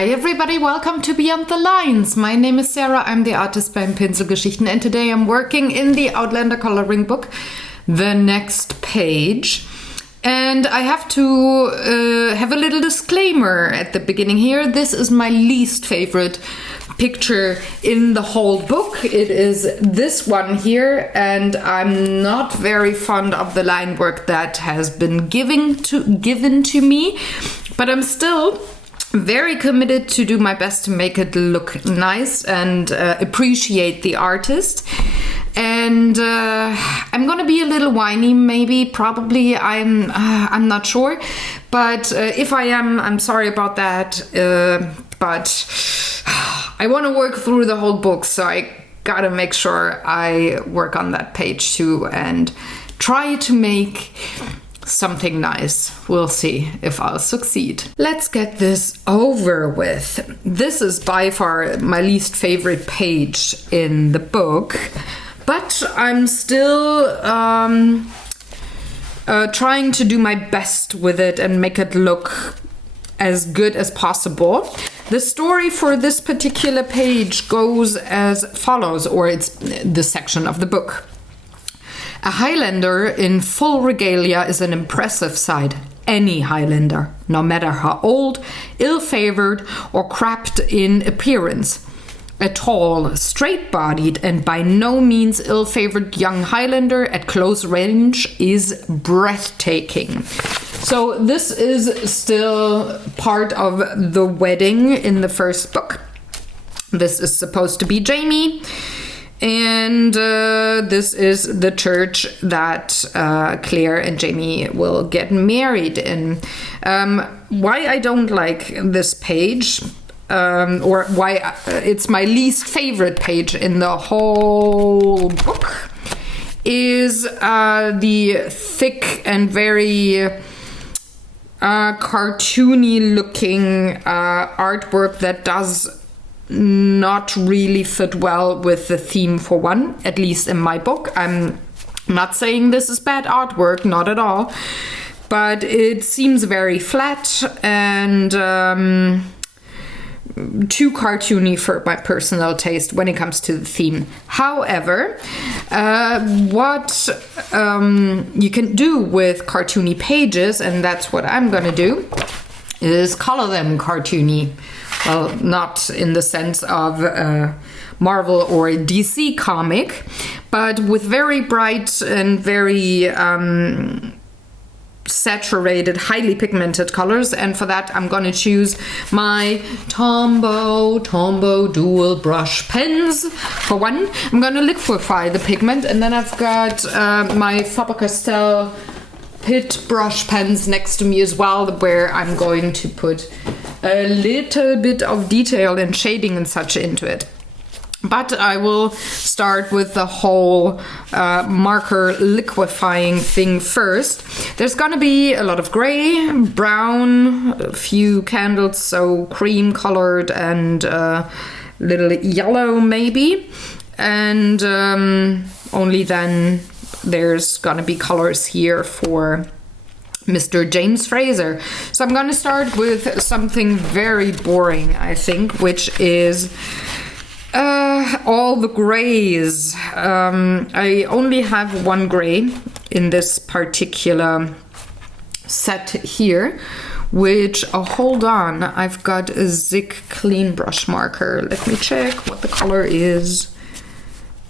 Hi everybody, welcome to Beyond the Lines. My name is Sarah, I'm the artist behind Pinselgeschichten, and today I'm working in the Outlander coloring book, the next page. And I have to have a little disclaimer at the beginning here. This is my least favorite picture in the whole book. It is this one here, and I'm not very fond of the line work that has been given to me, but I'm still very committed to do my best to make it look nice and appreciate the artist. And I'm gonna be a little whiny, maybe, probably. I'm not sure, but if I am, I'm sorry about that. But I want to work through the whole book, so I gotta make sure I work on that page too and try to make something nice. We'll see if I'll succeed. Let's get this over with. This is by far my least favorite page in the book, but I'm still trying to do my best with it and make it look as good as possible. The story for this particular page goes as follows, or it's the section of the book. A Highlander in full regalia is an impressive sight. Any Highlander, no matter how old, ill-favored, or crabbed in appearance. A tall, straight-bodied, and by no means ill-favored young Highlander at close range is breathtaking. So this is still part of the wedding in the first book. This is supposed to be Jamie. And this is the church that Claire and Jamie will get married in. Why I don't like this page, or why it's my least favorite page in the whole book, is the thick and very cartoony looking artwork that does not really fit well with the theme, for one, at least in my book. I'm not saying this is bad artwork, not at all, but it seems very flat and too cartoony for my personal taste when it comes to the theme. However, what you can do with cartoony pages, and that's what I'm gonna do, is color them cartoony. Well, not in the sense of Marvel or DC comic, but with very bright and very saturated, highly pigmented colors. And for that, I'm gonna choose my Tombow dual brush pens. For one, I'm gonna liquefy the pigment, and then I've got my Faber-Castell Pit brush pens next to me as well, where I'm going to put a little bit of detail and shading and such into it. But I will start with the whole marker liquefying thing first. There's gonna be a lot of gray, brown, a few candles, so cream colored, and little yellow maybe. And only then there's gonna be colors here for Mr. James Fraser. So I'm gonna start with something very boring, I think, which is all the grays. I only have one gray in this particular set here, which, hold on, I've got a Zig clean brush marker. Let me check what the color is.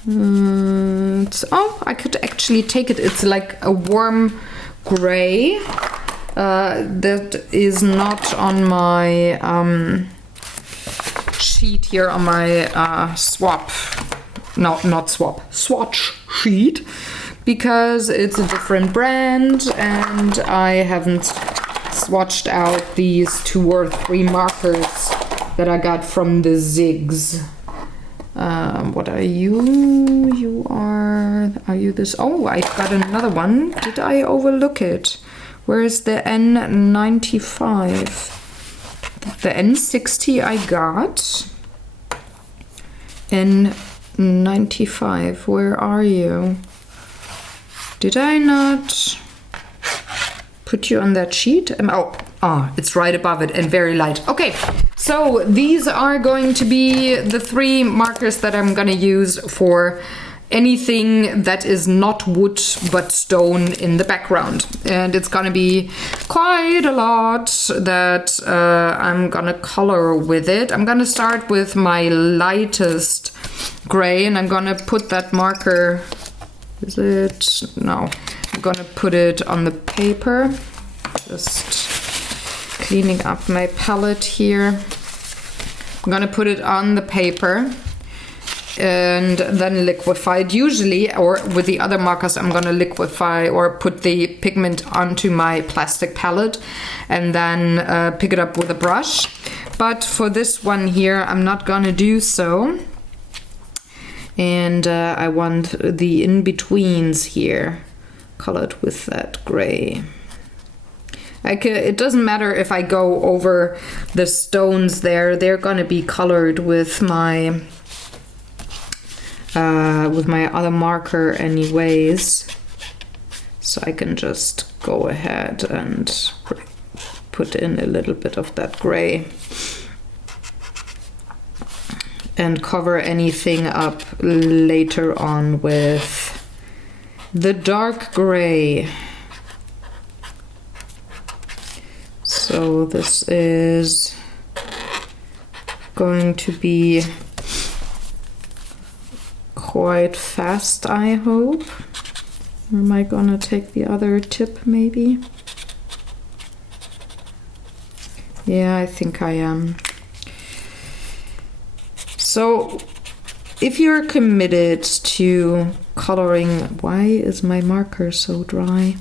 I could actually take it. It's like a warm gray that is not on my sheet here, on my swatch sheet, because it's a different brand and I haven't swatched out these 2 or 3 markers that I got from the Zigs. What are you? Are you this? Oh, I've got another one. Did I overlook it? Where is the N95? The N60 I got. N95, where are you? Did I not put you on that sheet? It's right above it and very light. Okay, so So these are going to be the 3 markers that I'm gonna use for anything that is not wood but stone in the background. And it's gonna be quite a lot that I'm gonna color with it. I'm gonna start with my lightest gray, and I'm gonna put that marker, is it? No. I'm gonna put it on the paper. Just cleaning up my palette here. I'm gonna put it on the paper and then liquefy it. Usually, or with the other markers, I'm gonna liquefy or put the pigment onto my plastic palette and then pick it up with a brush. But for this one here, I'm not gonna do so. And I want the in-betweens here colored with that gray. It doesn't matter if I go over the stones there, they're gonna be colored with my other marker anyways. So I can just go ahead and put in a little bit of that gray and cover anything up later on with the dark gray. So this is going to be quite fast, I hope. Or am I gonna take the other tip maybe? Yeah, I think I am. So if you're committed to coloring, why is my marker so dry?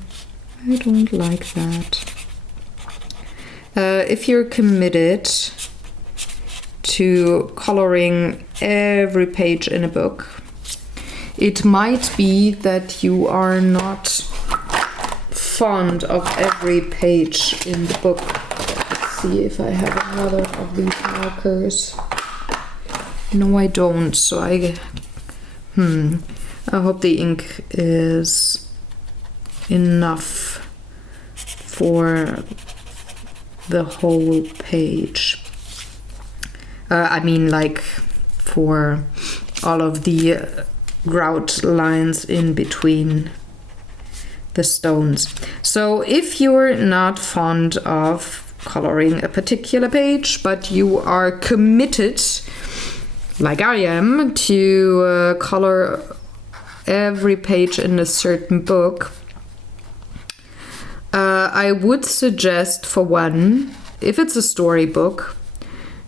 I don't like that. If you're committed to coloring every page in a book, it might be that you are not fond of every page in the book. Let's see if I have another of these markers. No, I don't. So I hope the ink is enough for the whole page. I mean, like for all of the grout lines in between the stones. So if you're not fond of coloring a particular page, but you are committed, like I am, to color every page in a certain book, I would suggest, for one, if it's a storybook,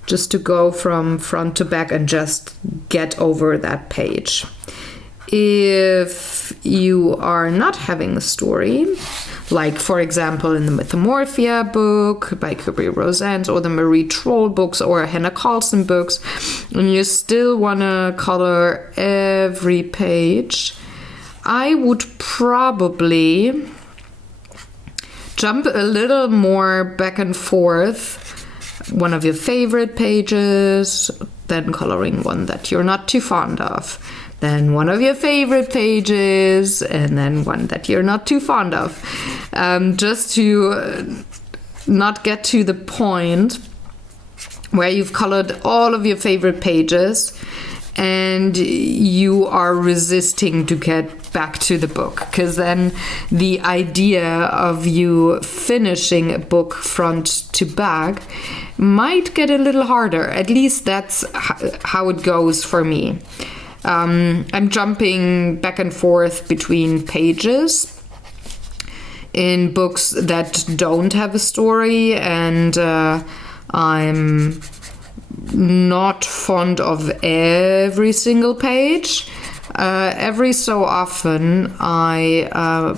just to go from front to back and just get over that page. If you are not having a story, like for example in the Mythomorphia book by Kubri Rosens, or the Marie Troll books, or Hannah Carlson books, and you still want to color every page, I would probably jump a little more back and forth. One of your favorite pages, then coloring one that you're not too fond of. Then one of your favorite pages, and then one that you're not too fond of. Just to not get to the point where you've colored all of your favorite pages and you are resisting to get back to the book, because then the idea of you finishing a book front to back might get a little harder. At least that's how it goes for me. I'm jumping back and forth between pages in books that don't have a story, and I'm not fond of every single page. Every so often I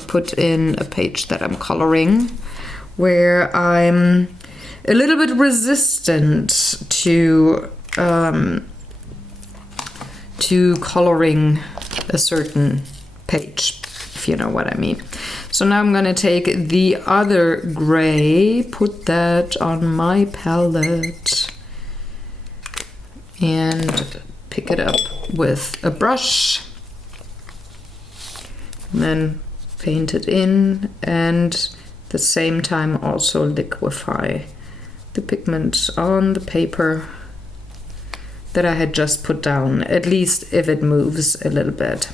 put in a page that I'm coloring where I'm a little bit resistant to coloring a certain page, if you know what I mean. So now I'm going to take the other gray, put that on my palette, and pick it up with a brush, and then paint it in, and at the same time also liquefy the pigment on the paper that I had just put down, at least if it moves a little bit.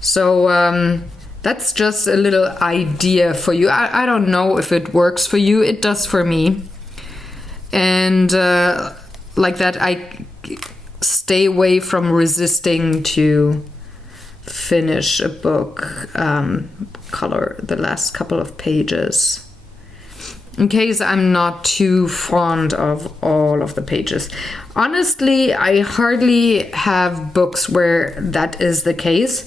So that's just a little idea for you. I don't know if it works for you. It does for me. And like that, I stay away from resisting to finish a book, color the last couple of pages, in case I'm not too fond of all of the pages. Honestly, I hardly have books where that is the case.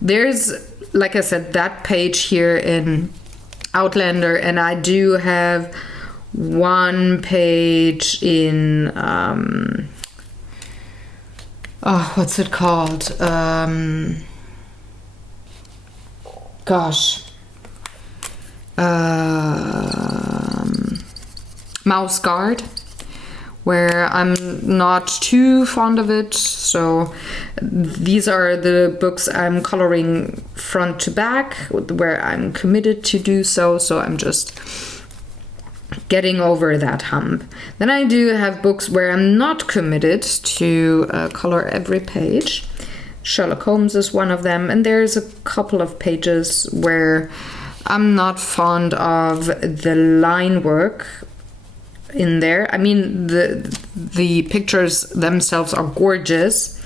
There's, like I said, that page here in Outlander, and I do have one page in what's it called? Mouse Guard, where I'm not too fond of it. So these are the books I'm coloring front to back, where I'm committed to do so. So I'm just getting over that hump. Then I do have books where I'm not committed to color every page. Sherlock Holmes is one of them, and there's a couple of pages where I'm not fond of the line work in there. I mean, the pictures themselves are gorgeous,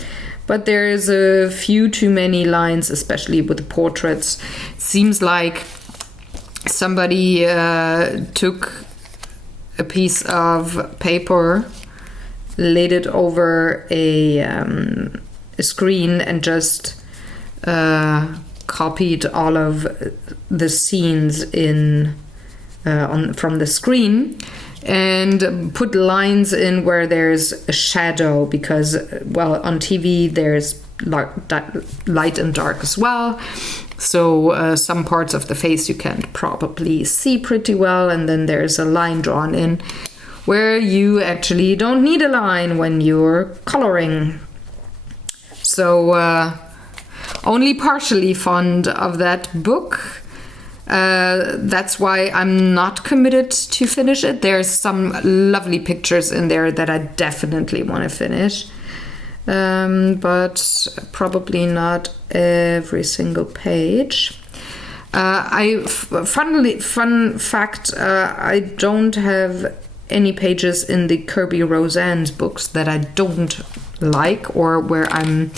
but there's a few too many lines, especially with the portraits. It seems like somebody took a piece of paper, laid it over a screen, and just copied all of the scenes in from the screen, and put lines in where there's a shadow, because, well, on TV there's light and dark as well. So some parts of the face you can probably see pretty well, and then there's a line drawn in where you actually don't need a line when you're coloring. So only partially fond of that book. That's why I'm not committed to finish it. There's some lovely pictures in there that I definitely want to finish. But probably not every single page. Fun fact, I don't have any pages in the Kirby Roseanne's books that I don't like, or where I'm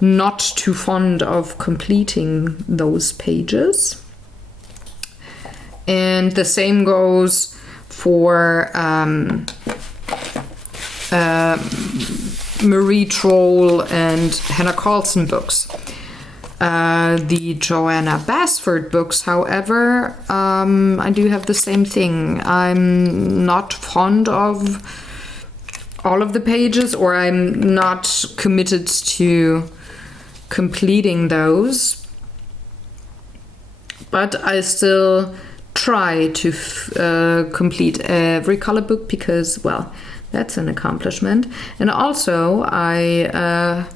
not too fond of completing those pages. And the same goes for Marie Troll and Hannah Carlson books. The Joanna Basford books, however, I do have the same thing. I'm not fond of all of the pages, or I'm not committed to completing those. But I still try to complete every color book, because, well, that's an accomplishment. And also I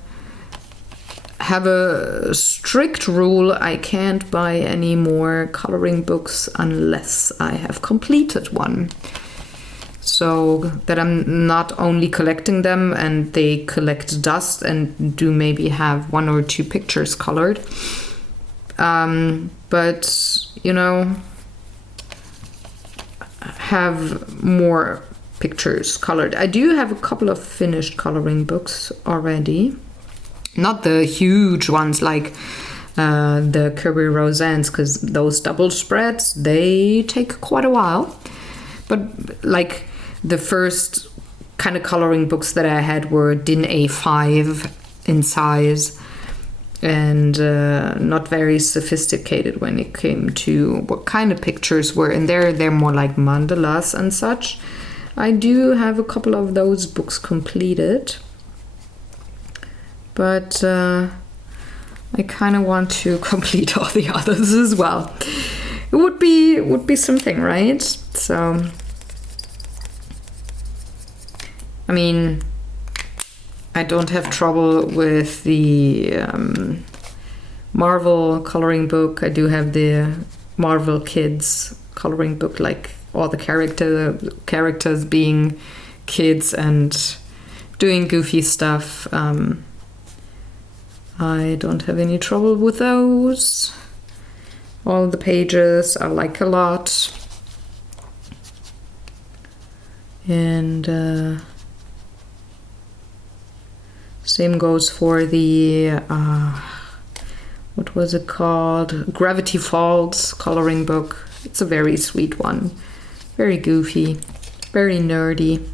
have a strict rule: I can't buy any more coloring books unless I have completed one. So that I'm not only collecting them and they collect dust and do maybe have one or two pictures colored, but, you know, have more pictures colored. I do have a couple of finished coloring books already. Not the huge ones like the Kirby Roseanne's, because those double spreads, they take quite a while. But like the first kind of coloring books that I had were DIN A5 in size, and not very sophisticated when it came to what kind of pictures were in there. They're more like mandalas and such. I do have a couple of those books completed, but I kind of want to complete all the others as well. It would be something, right? So, I mean, I don't have trouble with the Marvel coloring book. I do have the Marvel Kids coloring book, like all the characters being kids and doing goofy stuff. I don't have any trouble with those. All the pages I like a lot. And same goes for the what was it called? Gravity Falls coloring book. It's a very sweet one. Very goofy, very nerdy.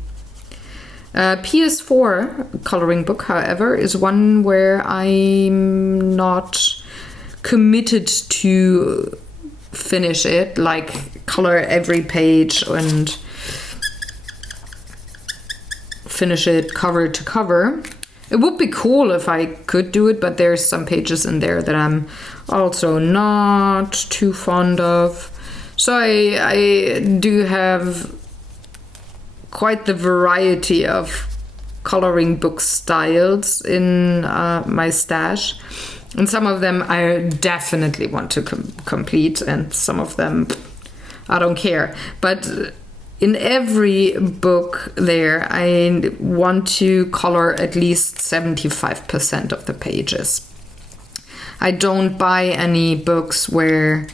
PS4 coloring book, however, is one where I'm not committed to finish it, like color every page and finish it cover to cover. It would be cool if I could do it, but there's some pages in there that I'm also not too fond of. So I do have quite the variety of coloring book styles in my stash. And some of them I definitely want to complete, and some of them I don't care. But in every book there, I want to color at least 75% of the pages. I don't buy any books where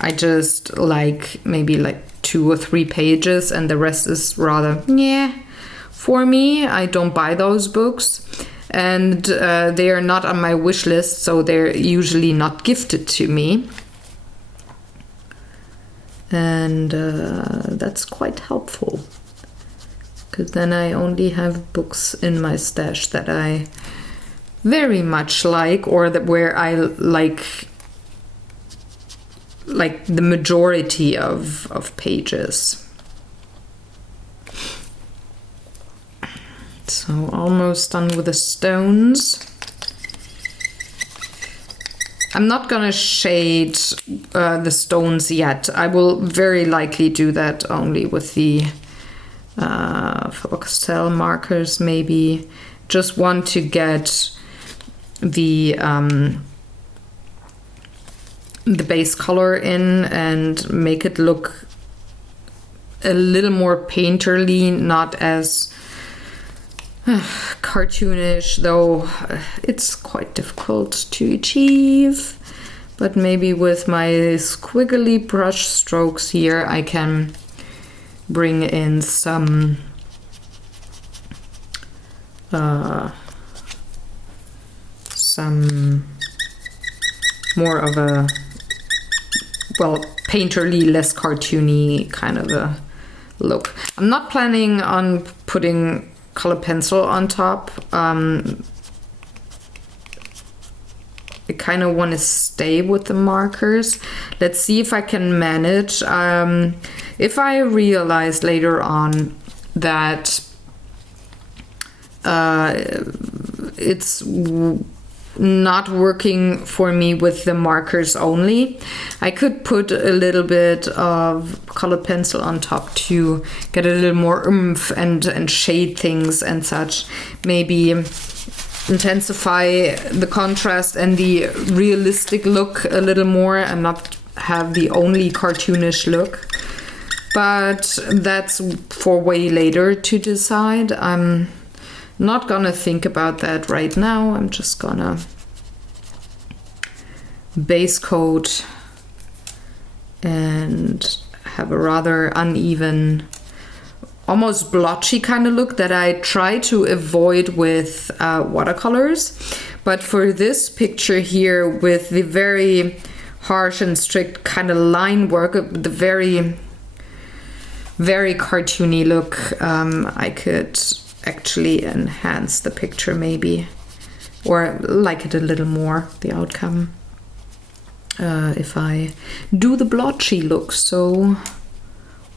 I just like maybe like 2 or 3 pages and the rest is rather, yeah. For me, I don't buy those books, and they are not on my wish list, so they're usually not gifted to me. And that's quite helpful, because then I only have books in my stash that I very much like, or that where I like the majority of pages. So almost done with the stones. I'm not gonna shade the stones yet. I will very likely do that only with the Faber-Castell markers, maybe. Just want to get the base color in and make it look a little more painterly, not as cartoonish, though it's quite difficult to achieve. But maybe with my squiggly brush strokes here I can bring in some more of a, well, painterly, less cartoony kind of a look. I'm not planning on putting color pencil on top. I kind of want to stay with the markers. Let's see if I can manage. If I realize later on that it's not working for me with the markers only, I could put a little bit of colored pencil on top to get a little more oomph and shade things and such. Maybe intensify the contrast and the realistic look a little more and not have the only cartoonish look. But that's for way later to decide. I'm not gonna think about that right now. I'm just gonna base coat and have a rather uneven, almost blotchy kind of look that I try to avoid with watercolors. But for this picture here, with the very harsh and strict kind of line work, the very cartoony look, I could actually enhance the picture maybe, or like it a little more, the outcome, if I do the blotchy look. So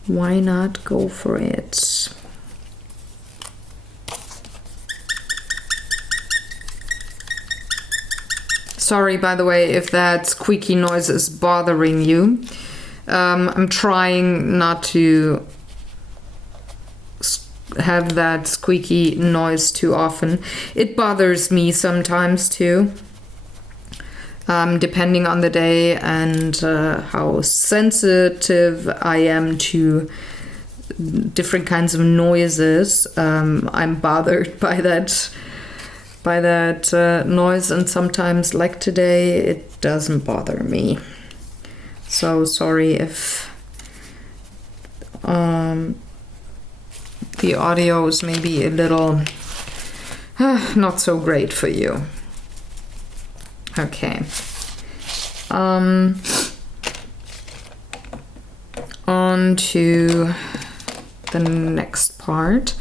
why not go for it? Sorry, by the way, if that squeaky noise is bothering you. I'm trying not to have that squeaky noise too often. It bothers me sometimes too, depending on the day and how sensitive I am to different kinds of noises, I'm bothered by that noise, and sometimes, like today, it doesn't bother me. So sorry if the audio is maybe a little not so great for you. Okay. On to the next part.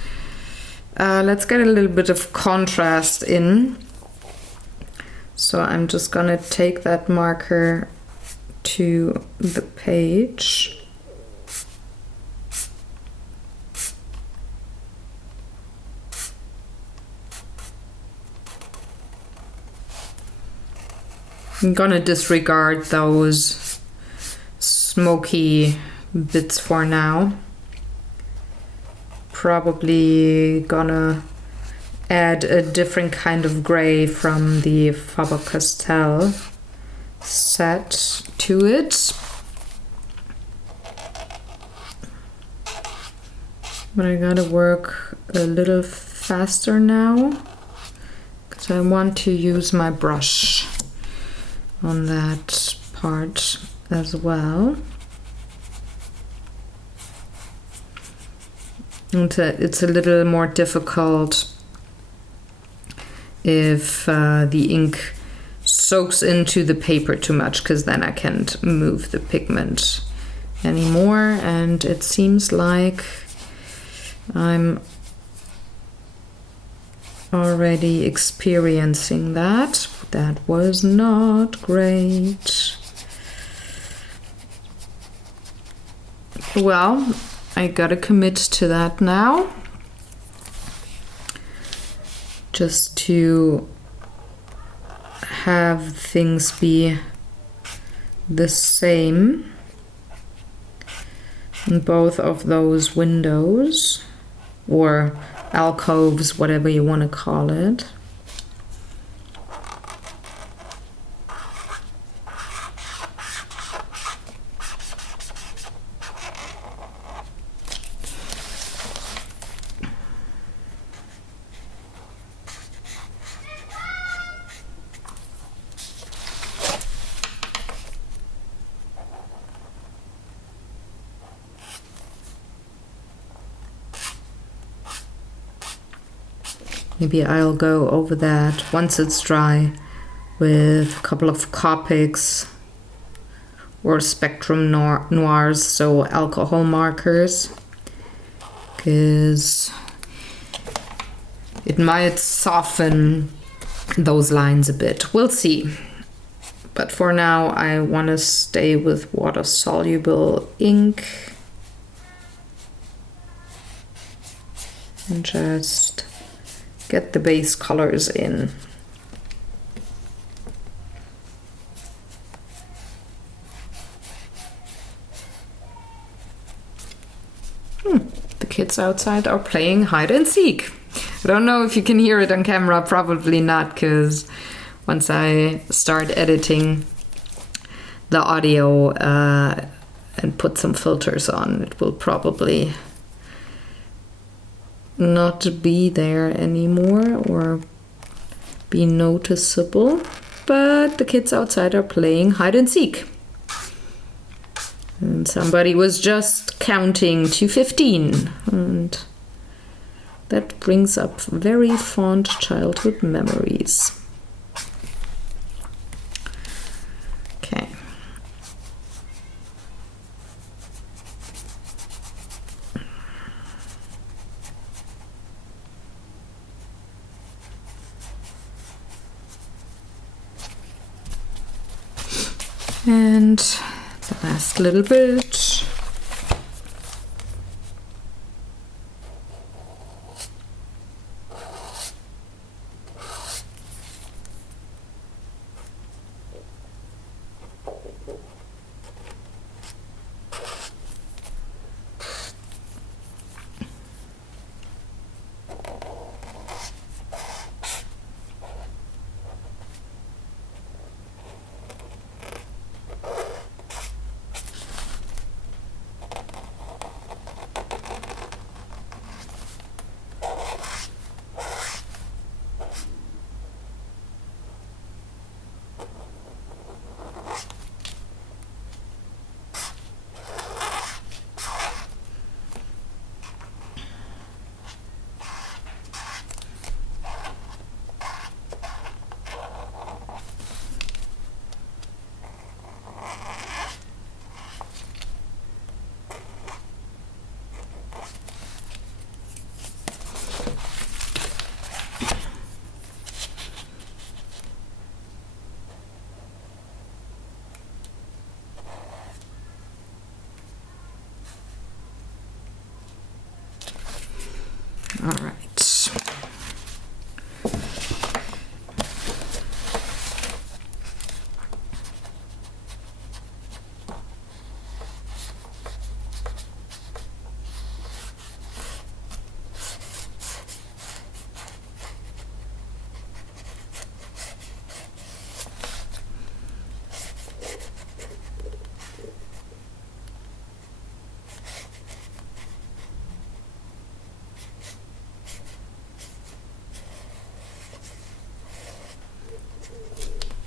Let's get a little bit of contrast in. So I'm just gonna take that marker to the page. I'm gonna disregard those smoky bits for now. Probably gonna add a different kind of gray from the Faber-Castell set to it. But I gotta work a little faster now because I want to use my brush on that part as well. And it's a little more difficult if the ink soaks into the paper too much, because then I can't move the pigment anymore, and it seems like I'm already experiencing that. That was not great. Well, I gotta commit to that now, just to have things be the same in both of those windows, or alcoves, whatever you want to call it. Maybe I'll go over that once it's dry with a couple of Copics or Spectrum Noirs, so alcohol markers, because it might soften those lines a bit. We'll see. But for now, I want to stay with water-soluble ink and just get the base colors in. The kids outside are playing hide and seek. I don't know if you can hear it on camera, probably not, because once I start editing the audio and put some filters on, it will probably not be there anymore or be noticeable. But the kids outside are playing hide and seek. And somebody was just counting to 15. And that brings up very fond childhood memories. Okay. And the last little bit.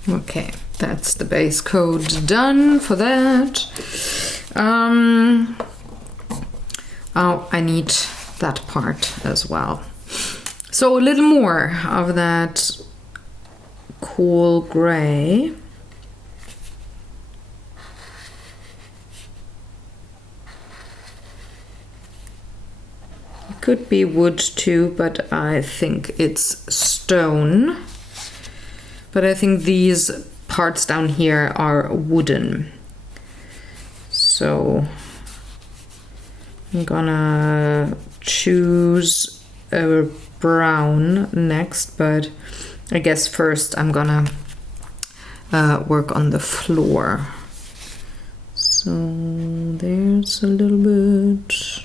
Okay, that's the base coat done for that. Oh, I need that part as well. So a little more of that cool gray. It could be wood too, but I think it's stone. But I think these parts down here are wooden. So I'm gonna choose a brown next, but I guess first I'm gonna work on the floor. So there's a little bit.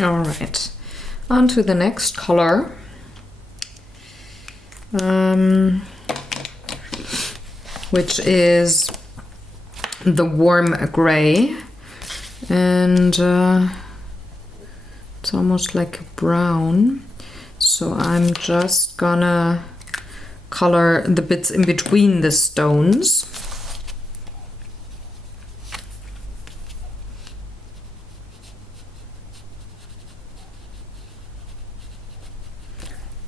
All right, on to the next color. Which is the warm gray, and it's almost like a brown. So I'm just gonna color the bits in between the stones.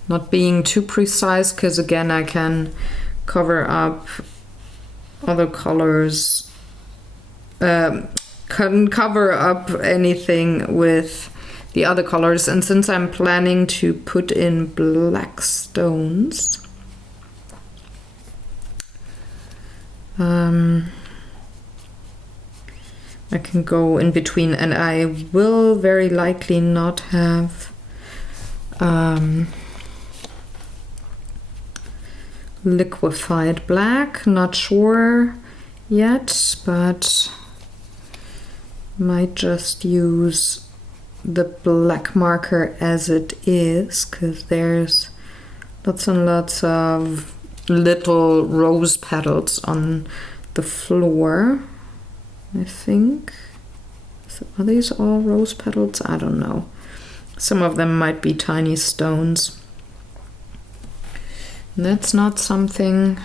Not being too precise, because again I can cover up other colors, can cover up anything with the other colors. And since I'm planning to put in black stones, I can go in between, and I will very likely not have liquefied black, not sure yet, but might just use the black marker as it is, because there's lots and lots of little rose petals on the floor, I think. Are these all rose petals? I don't know. Some of them might be tiny stones. That's not something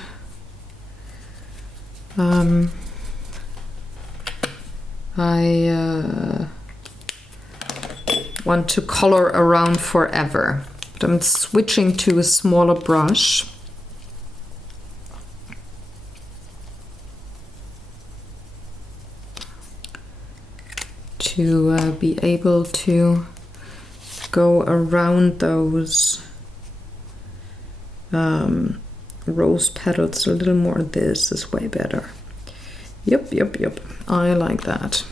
I want to color around forever. But I'm switching to a smaller brush. To be able to go around those rose petals a little more. This is way better. Yep. I like that.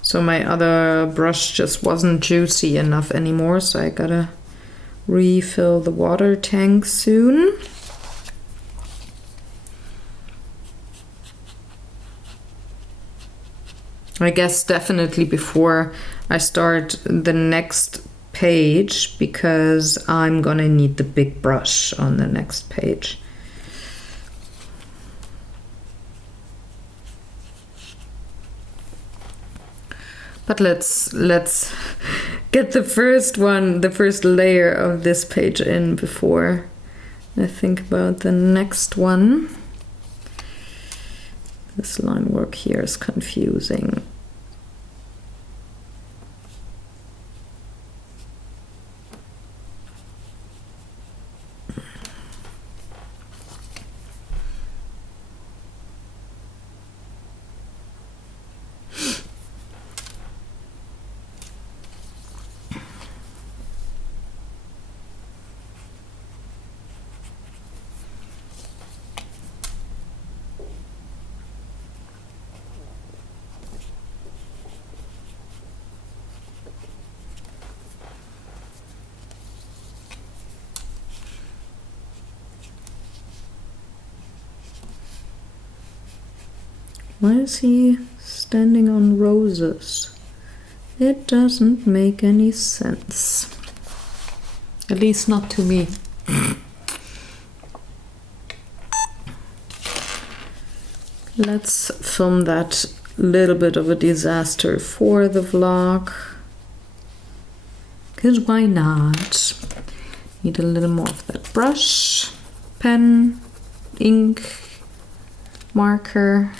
So my other brush just wasn't juicy enough anymore, so I gotta refill the water tank soon. I guess definitely before I start the next page, because I'm gonna need the big brush on the next page. But let's get the first layer of this page in before I think about the next one. This line work here is confusing. Why is he standing on roses? It doesn't make any sense. At least not to me. Let's film that little bit of a disaster for the vlog. Because why not? Need a little more of that brush, pen, ink, marker.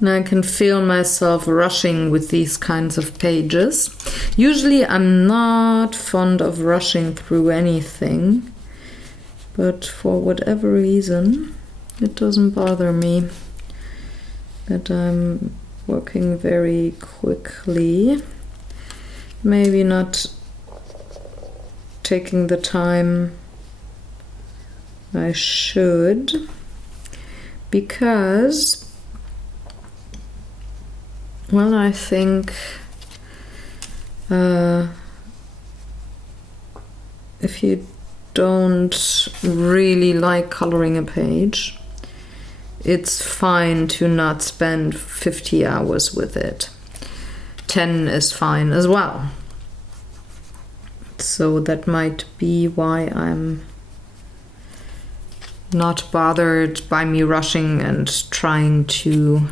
And I can feel myself rushing with these kinds of pages. Usually I'm not fond of rushing through anything, but for whatever reason, it doesn't bother me that I'm working very quickly. Maybe not taking the time I should, because well, I think if you don't really like coloring a page, it's fine to not spend 50 hours with it. 10 is fine as well. So that might be why I'm not bothered by me rushing and trying to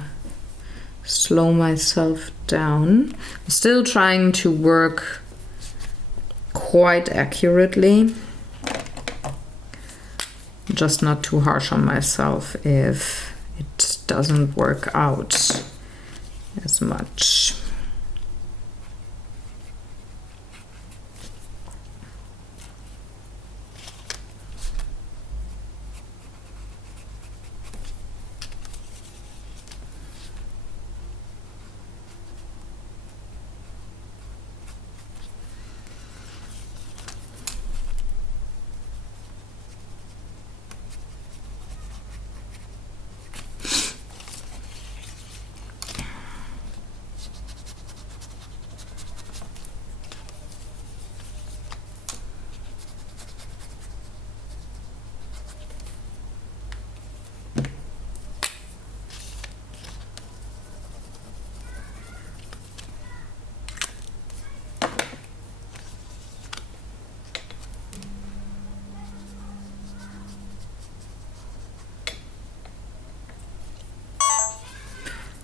slow myself down. I'm still trying to work quite accurately, just not too harsh on myself if it doesn't work out as much.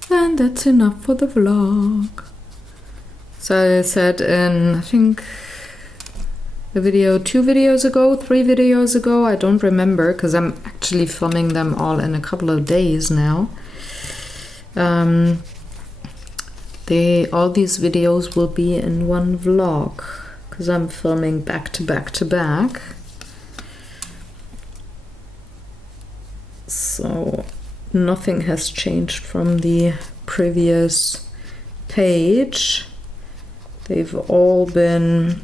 And that's enough for the vlog. So I said in, I think, the video 2 videos ago, 3 videos ago, I don't remember, because I'm actually filming them all in a couple of days now. All these videos will be in one vlog, because I'm filming back to back to back. So nothing has changed from the previous page. They've all been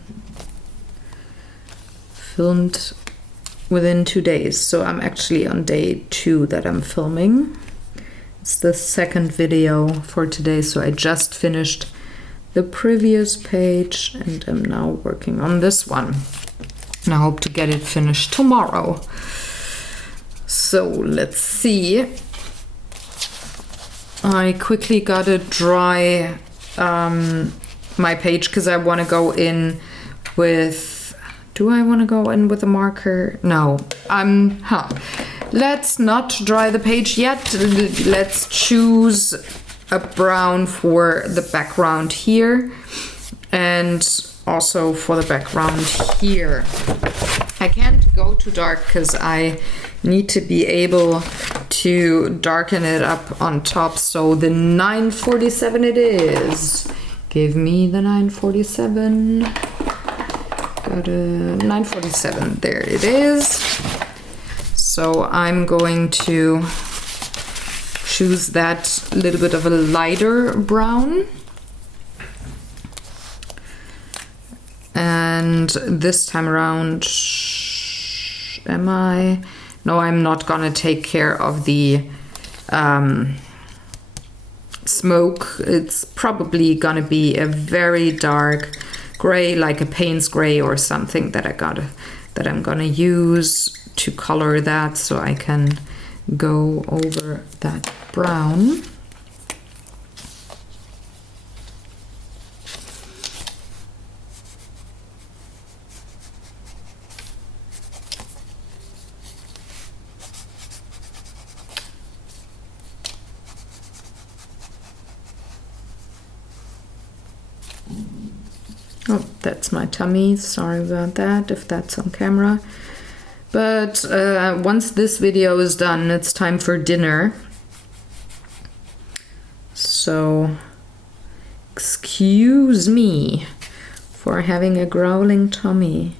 filmed within 2 days. So I'm actually on day 2 that I'm filming. It's the second video for today. So I just finished the previous page and I'm now working on this one. And I hope to get it finished tomorrow. So let's see. I quickly gotta dry my page because I want to go in with. Do I want to go in with a marker? No. Let's not dry the page yet. Let's choose a brown for the background here and also for the background here. I can't go too dark because I need to be able to darken it up on top. So the 947 it is. Give me the 947. Got a 947. There it is. So I'm going to choose that little bit of a lighter brown. And this time around, am I? No, I'm not gonna take care of the smoke. It's probably gonna be a very dark gray, like a Payne's gray or something that I'm gonna use to color that, so I can go over that brown. Oh, that's my tummy. Sorry about that, if that's on camera. But once this video is done, it's time for dinner. So, excuse me for having a growling tummy.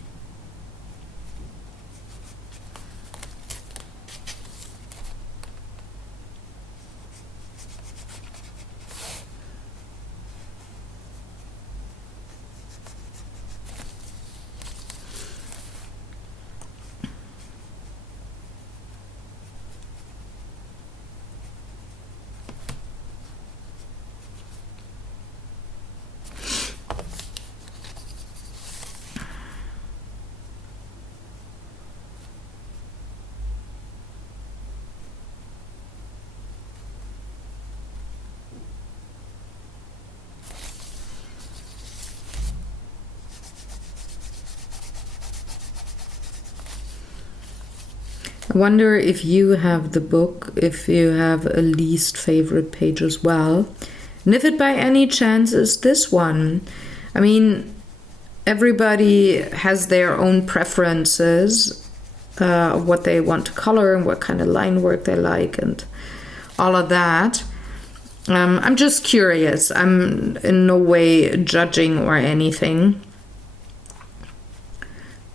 I wonder if you have the book, if you have a least favorite page as well. And if it by any chance is this one. I mean, everybody has their own preferences, what they want to color and what kind of line work they like and all of that. I'm just curious. I'm in no way judging or anything.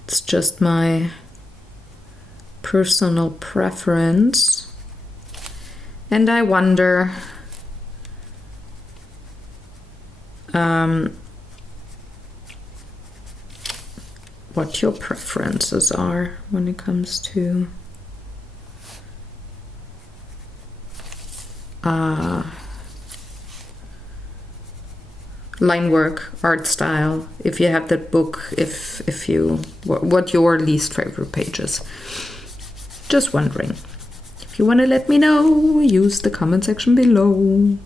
It's just my personal preference, and I wonder what your preferences are when it comes to line work, art style, if you have that book, if you, what your least favorite page is. Just wondering. If you want to let me know, use the comment section below.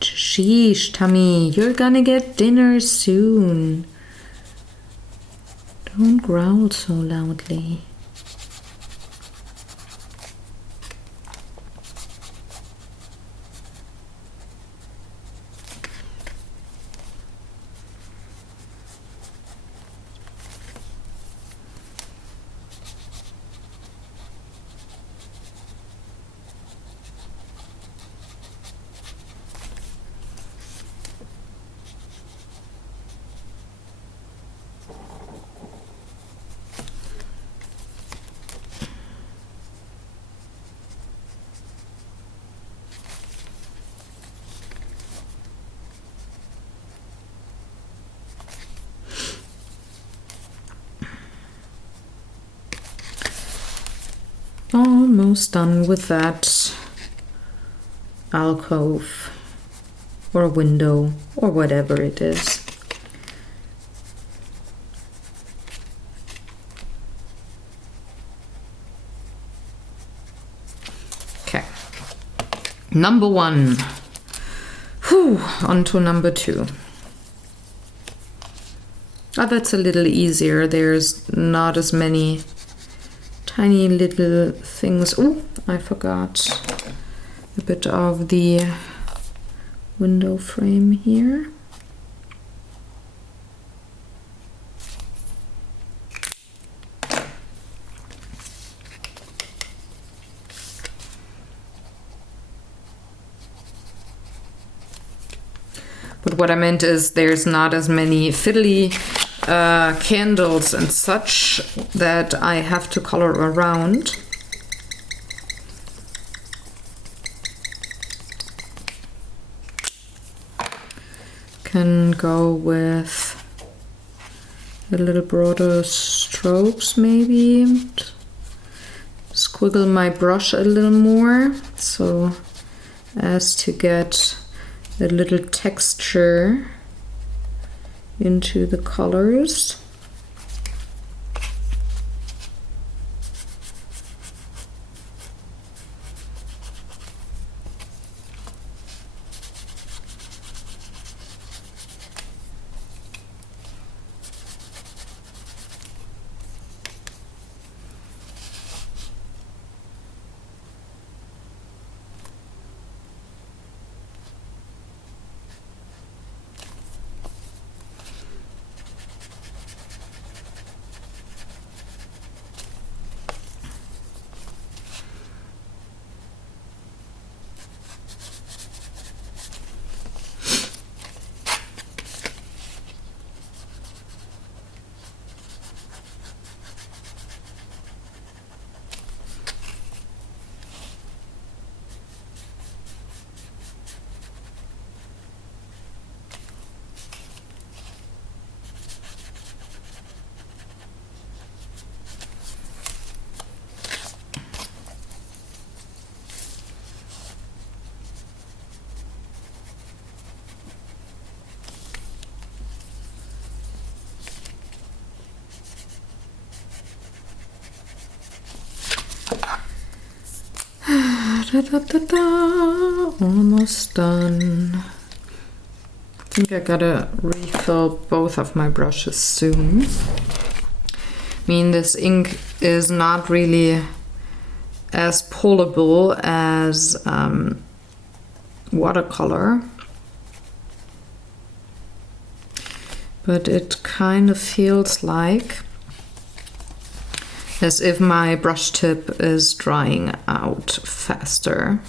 Sheesh, Tummy, you're gonna get dinner soon. Don't growl so loudly. Almost done with that alcove or window or whatever it is. Okay, number one. Whew, on to number two. Oh, that's a little easier. There's not as many tiny little things. Oh, I forgot a bit of the window frame here. But what I meant is there's not as many fiddly candles and such that I have to color around. Can go with a little broader strokes maybe. Squiggle my brush a little more so as to get a little texture into the colors. Almost done. I think I gotta refill both of my brushes soon. I mean, this ink is not really as pullable as watercolor, but it kind of feels like as if my brush tip is drying out faster.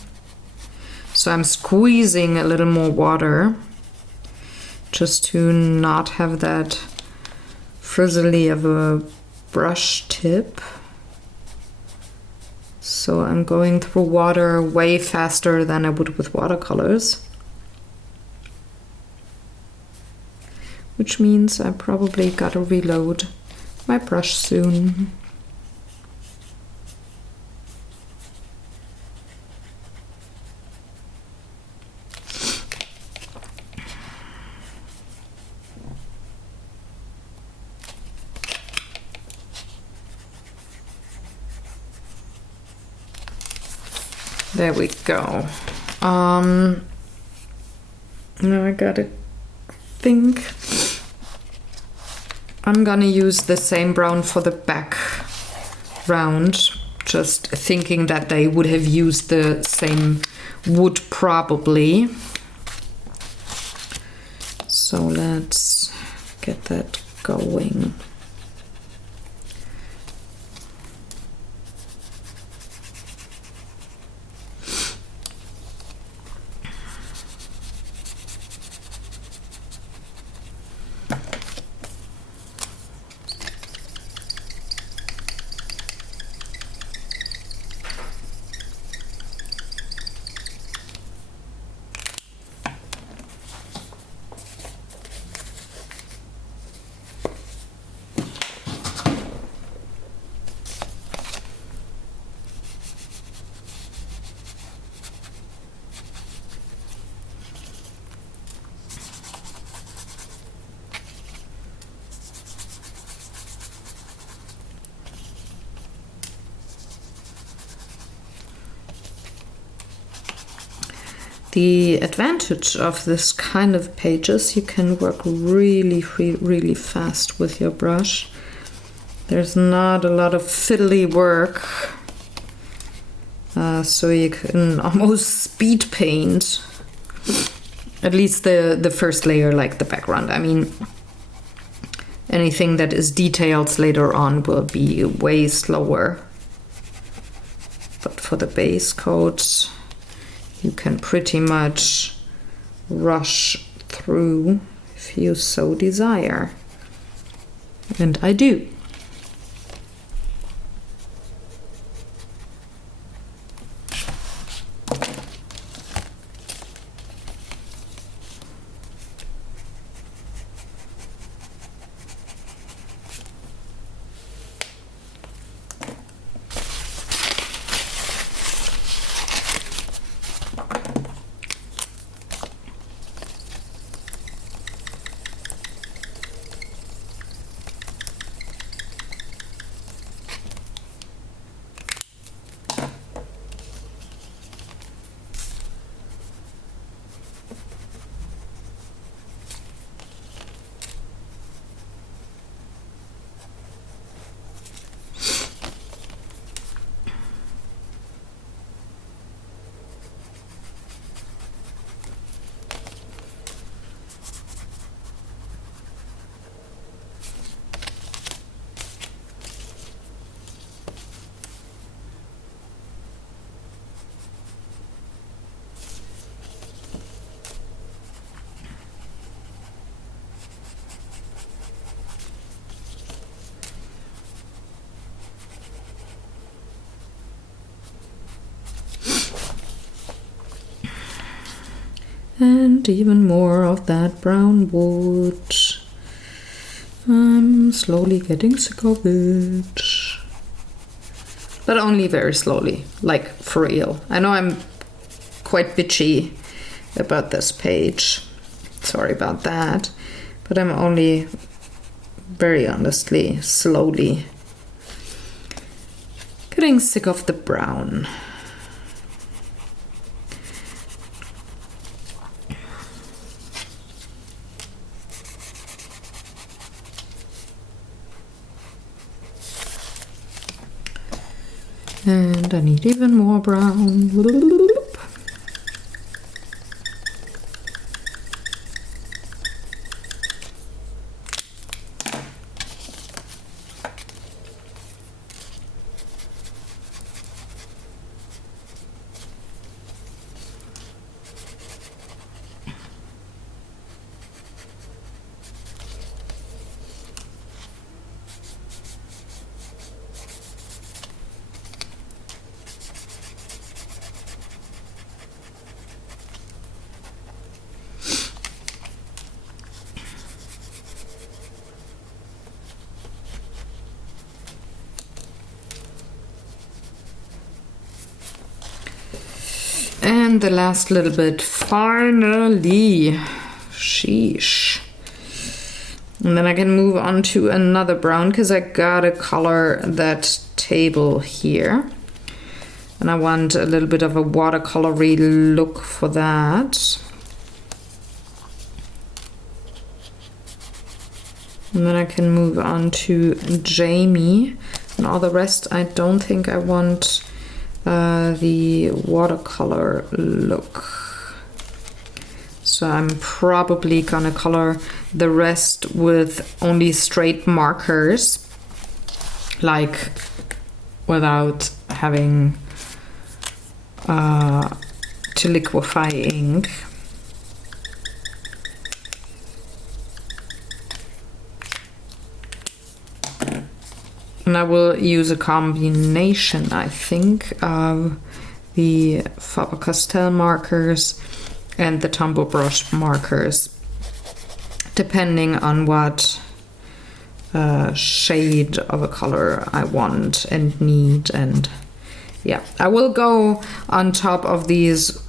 So I'm squeezing a little more water just to not have that frizzly of a brush tip. So I'm going through water way faster than I would with watercolors, which means I probably gotta reload my brush soon. There we go. Now I gotta think. I'm gonna use the same brown for the background, just thinking that they would have used the same wood probably. So let's get that going. The advantage of this kind of page is you can work really, really fast with your brush. There's not a lot of fiddly work, so you can almost speed paint. At least the first layer, like the background. I mean, anything that is detailed later on will be way slower. But for the base coat, you can pretty much rush through if you so desire. And I do. And even more of that brown wood. I'm slowly getting sick of it. But only very slowly, like for real. I know I'm quite bitchy about this page. Sorry about that. But I'm only very honestly, slowly getting sick of the brown. And I need even more brown. And the last little bit, finally. Sheesh. And then I can move on to another brown because I gotta color that table here. And I want a little bit of a watercolory look for that. And then I can move on to Jamie. And all the rest, I don't think I want the watercolor look. So I'm probably gonna color the rest with only straight markers, like without having to liquefy ink. And I will use a combination, I think, of the Faber-Castell markers and the Tombow brush markers, depending on what shade of a color I want and need. And yeah, I will go on top of these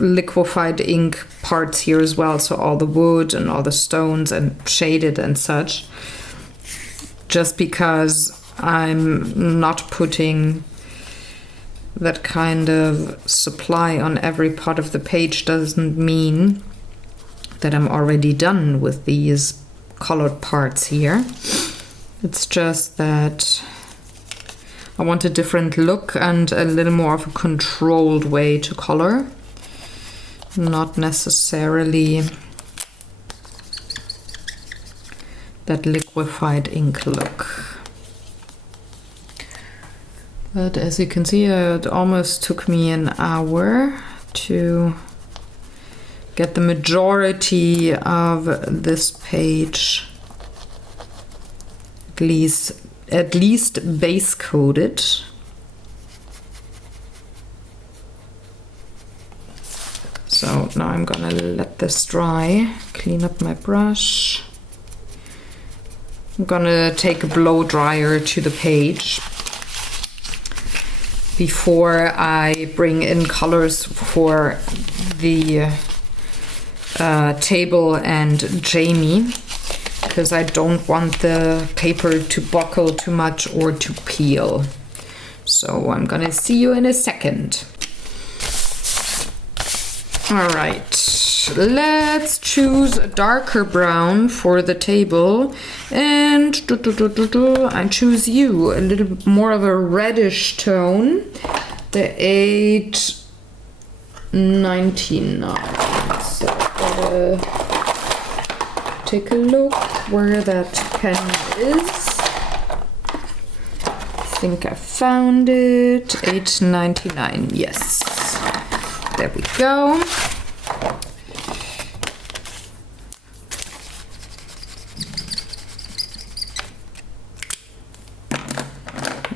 liquefied ink parts here as well, so all the wood and all the stones and shaded and such. Just because I'm not putting that kind of supply on every part of the page doesn't mean that I'm already done with these colored parts here. It's just that I want a different look and a little more of a controlled way to color. Not necessarily that liquefied ink look. But as you can see, it almost took me an hour to get the majority of this page at least base coated. So now I'm gonna let this dry, clean up my brush. I'm gonna take a blow dryer to the page before I bring in colors for the table and Jamie, because I don't want the paper to buckle too much or to peel. So I'm gonna see you in a second. All right, let's choose a darker brown for the table, and I choose you, a little bit more of a reddish tone, the 899. So take a look where that pen is. I think I found it. 899. Yes. There we go.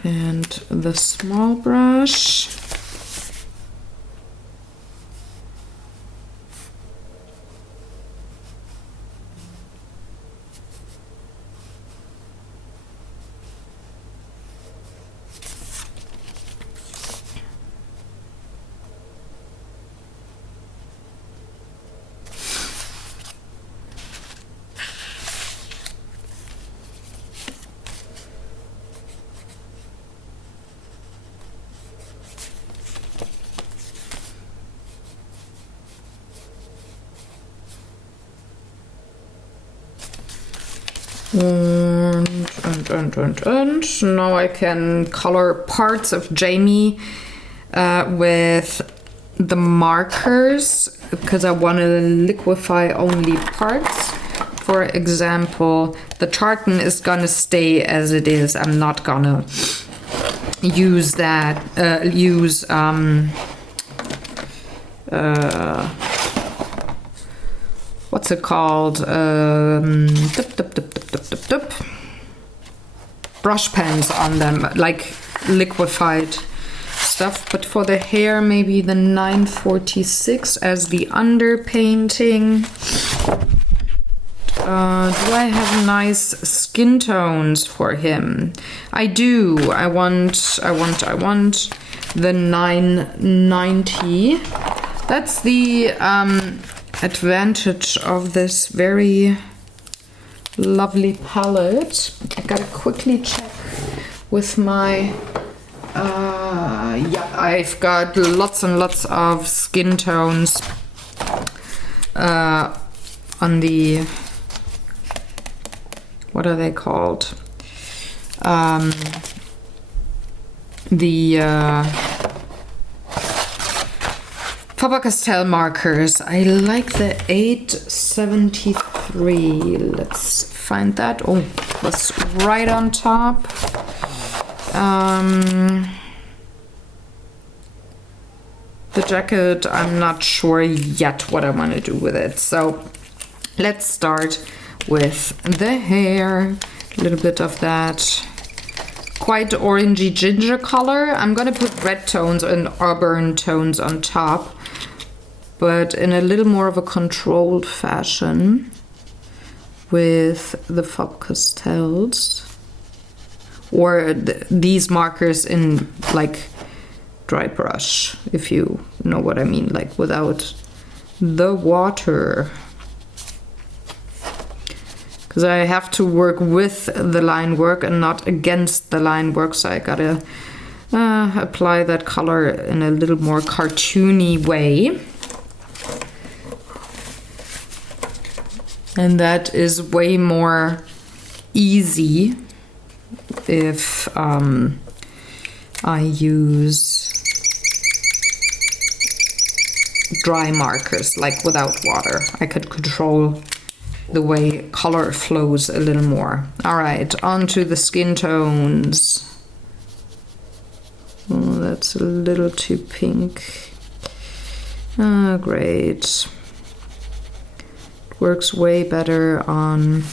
And the small brush. And now I can color parts of Jamie with the markers, because I want to liquefy only parts. For example, the tartan is gonna stay as it is. I'm not gonna use that, what's it called? Brush pens on them, like liquefied stuff. But for the hair, maybe the 946 as the underpainting. Do I have nice skin tones for him? I do. I want the 990. That's the advantage of this very lovely palette. I gotta quickly check with my yeah, I've got lots and lots of skin tones on the, what are they called, the Faber-Castell markers. I like the 873. Let's find that. Oh, it was right on top. The jacket, I'm not sure yet what I want to do with it. So let's start with the hair. A little bit of that quite orangey ginger color. I'm gonna put red tones and auburn tones on top, but in a little more of a controlled fashion with the Faber-Castells, or these markers in like dry brush, if you know what I mean, like without the water. Because I have to work with the line work and not against the line work, so I gotta apply that color in a little more cartoony way. And that is way more easy if I use dry markers, like without water. I could control the way color flows a little more. All right, on to the skin tones. Oh, that's a little too pink. Ah, great. It works way better on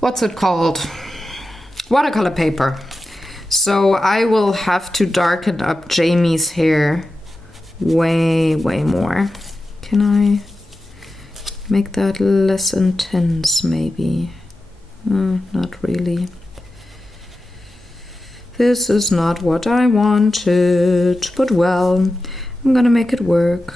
what's it called? Watercolor paper. So I will have to darken up Jamie's hair way more. Can I make that less intense maybe? Not really. This is not what I wanted, but well, I'm gonna make it work.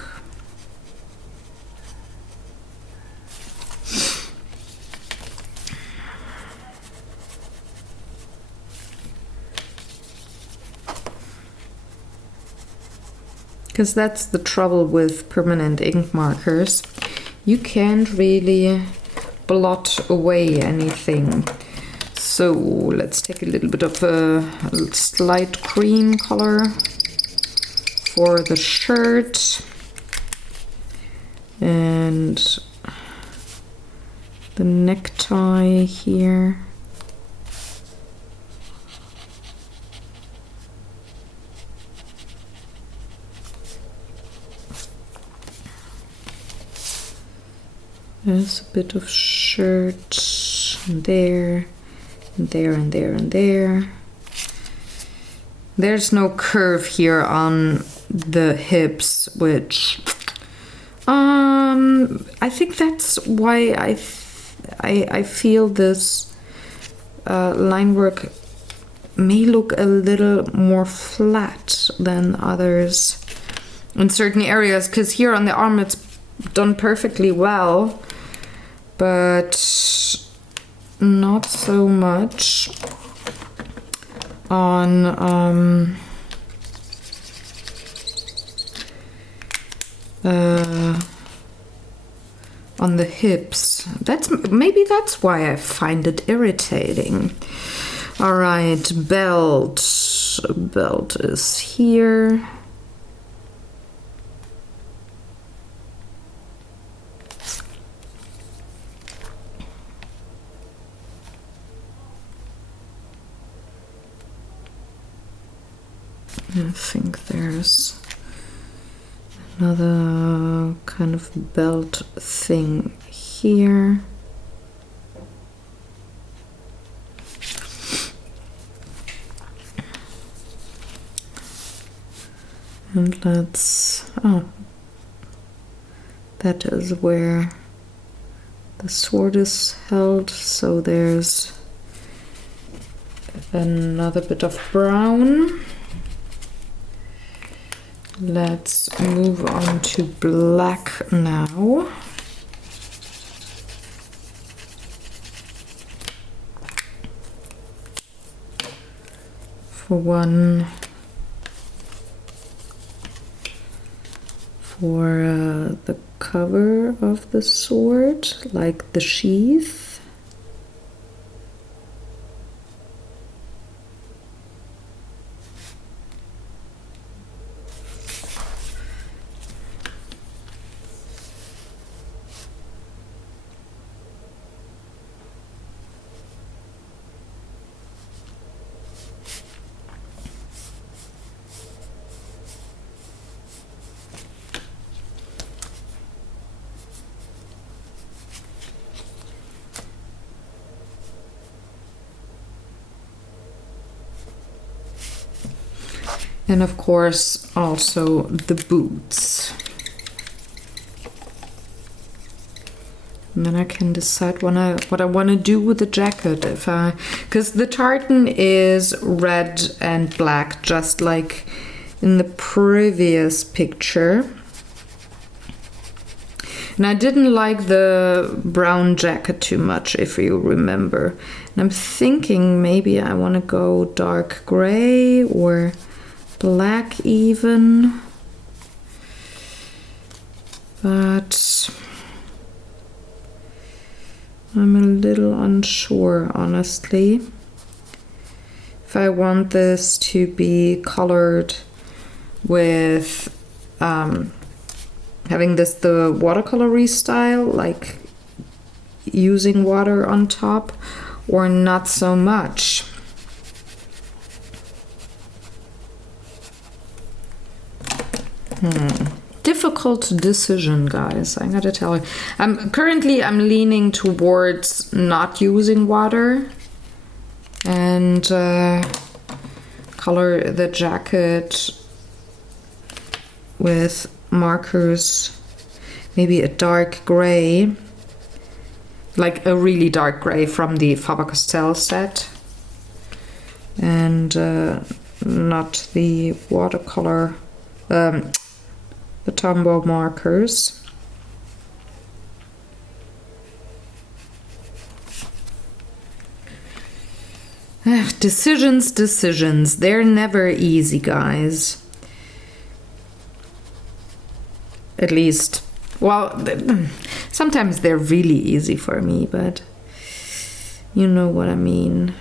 Because that's the trouble with permanent ink markers. You can't really blot away anything. So let's take a little bit of a slight cream color for the shirt. And the necktie here. There's a bit of shirt there, and there, and there, and there. There's no curve here on the hips, which I think that's why I feel this line work may look a little more flat than others in certain areas, because here on the arm it's done perfectly well, but not so much on the hips. Maybe that's why I find it irritating. All right, belt is here. I think there's another kind of belt thing here. And that is where the sword is held, so there's another bit of brown. Let's move on to black now. For the cover of the sword, like the sheath. And of course, also the boots. And then I can decide what I want to do with the jacket. Because the tartan is red and black, just like in the previous picture. And I didn't like the brown jacket too much, if you remember. And I'm thinking maybe I want to go dark gray or black even. But I'm a little unsure, honestly, if I want this to be colored with having this the watercolory style, like using water on top, or not so much. Difficult decision, guys, I gotta tell you. Currently I'm leaning towards not using water and color the jacket with markers, maybe a dark gray, like a really dark gray from the Faber-Castell set, and not the watercolor, the Tombow markers. Decisions, they're never easy, guys. At least, well, sometimes they're really easy for me, but you know what I mean.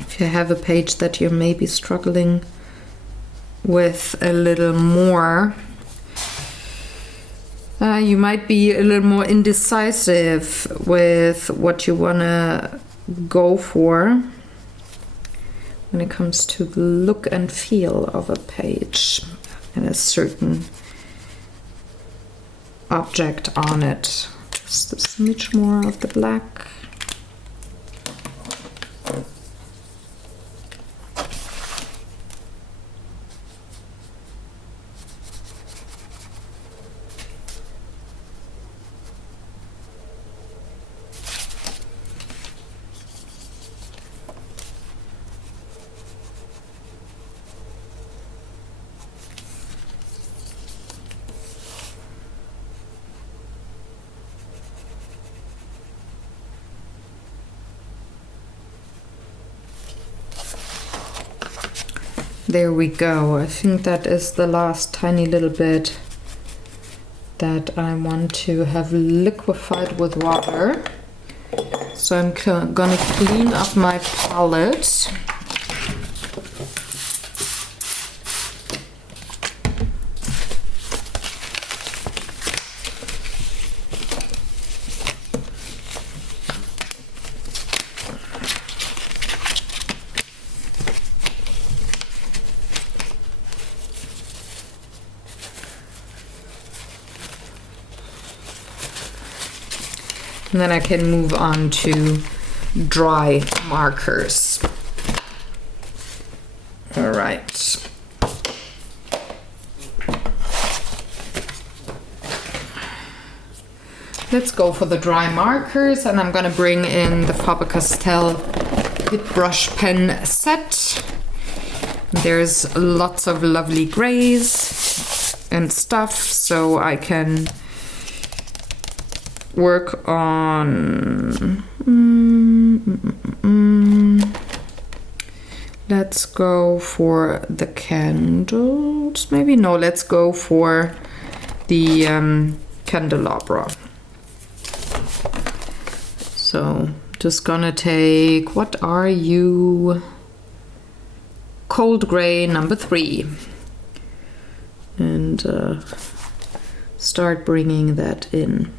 If you have a page that you're maybe struggling with a little more, you might be a little more indecisive with what you want to go for when it comes to the look and feel of a page and a certain object on it. Just a smidge more of the black. There we go. I think that is the last tiny little bit that I want to have liquefied with water. So I'm gonna clean up my palette. And then I can move on to dry markers. All right. Let's go for the dry markers, and I'm gonna bring in the Faber-Castell Hit Brush Pen set. There's lots of lovely grays and stuff, so I can work on let's go for the candles, maybe. No, let's go for the candelabra. So just gonna take, what are you, cold gray number 3, and start bringing that in.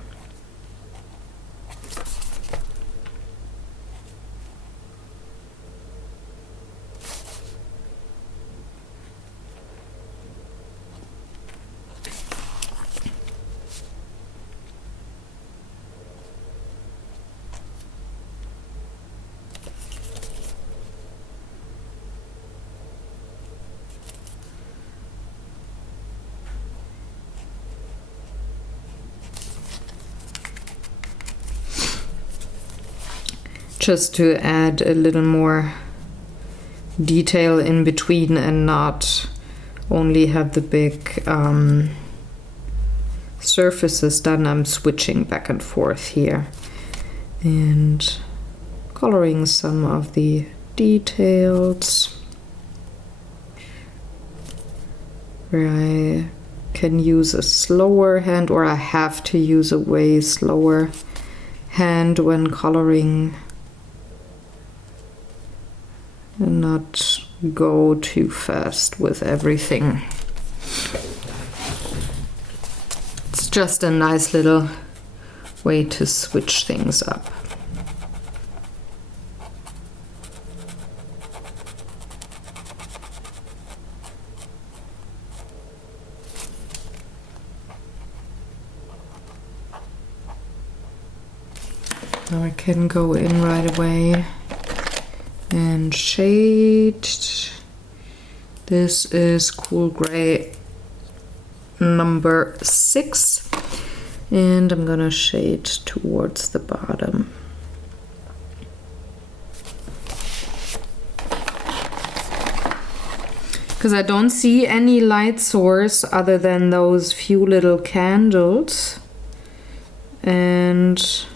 just to add a little more detail in between and not only have the big surfaces done. I'm switching back and forth here and coloring some of the details where I can use a slower hand, or I have to use a way slower hand when coloring, and not go too fast with everything. It's just a nice little way to switch things up. Now I can go in right away and shade. This is Cool Gray number 6, and I'm gonna shade towards the bottom. Because I don't see any light source other than those few little candles, and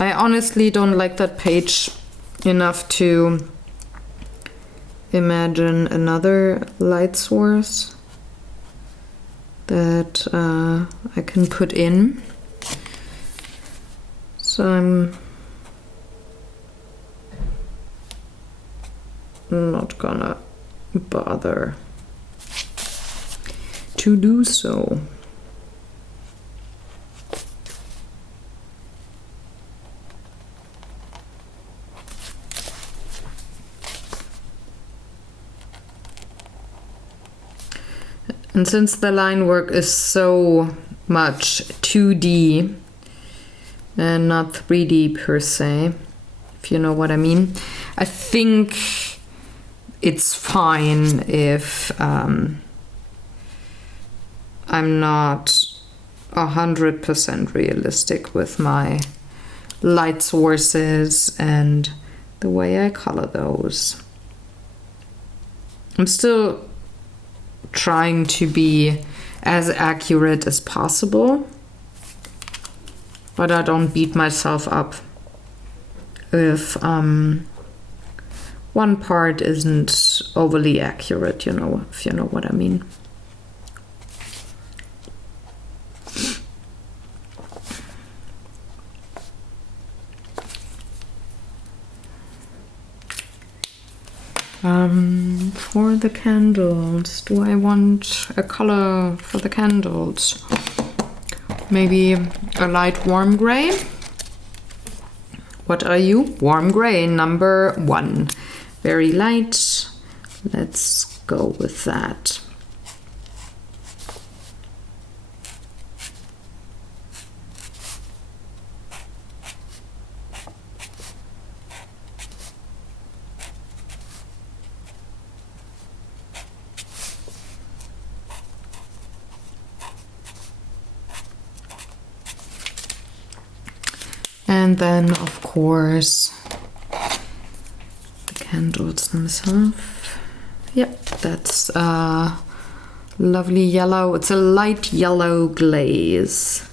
I honestly don't like that page enough to imagine another light source that I can put in. So I'm not gonna bother to do so. And since the line work is so much 2D and not 3D per se, if you know what I mean, I think it's fine if I'm not 100% realistic with my light sources and the way I color those. I'm still trying to be as accurate as possible, but I don't beat myself up if one part isn't overly accurate, you know, if you know what I mean. For the candles, do I want a color for the candles? Maybe a light warm gray? What are you? Warm gray, number 1. Very light. Let's go with that. And then, of course, the candles themselves. Yep, that's a lovely yellow. It's a light yellow glaze.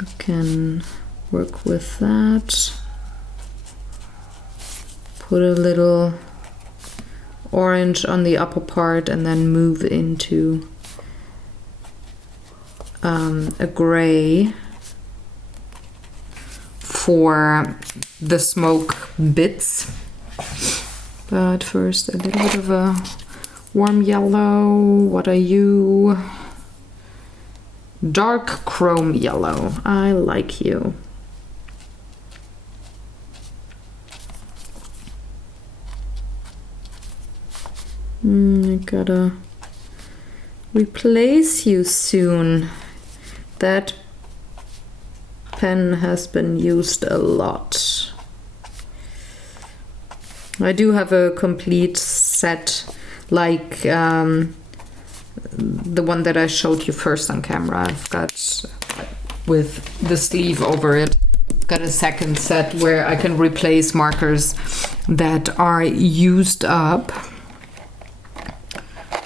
We can work with that. Put a little orange on the upper part and then move into a gray for the smoke bits. But first a little bit of a warm yellow. What are you? Dark chrome yellow. I like you. I gotta replace you soon. That pen has been used a lot. I do have a complete set, like the one that I showed you first on camera. I've got with the sleeve over it. got a second set where I can replace markers that are used up.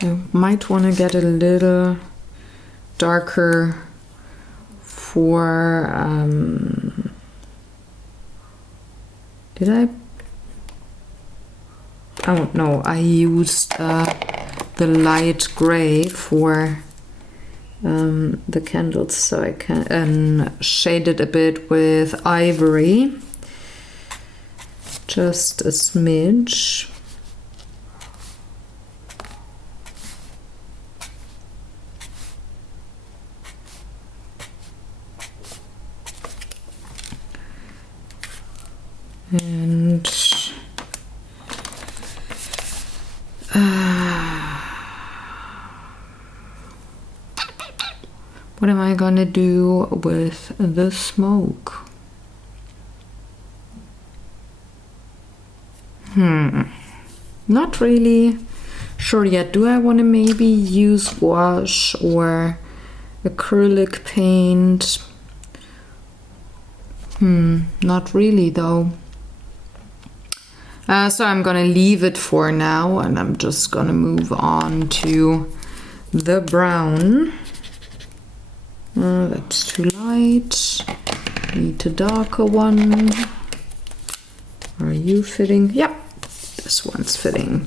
You might want to get a little darker for did I don't know, I used the light gray for the candles, so I can shade it a bit with ivory, just a smidge. And what am I gonna do with the smoke? Not really sure yet. Do I want to maybe use gouache or acrylic paint? Not really though. So I'm gonna leave it for now, and I'm just gonna move on to the brown. That's too light. Need a darker one. Are you fitting? Yep, this one's fitting.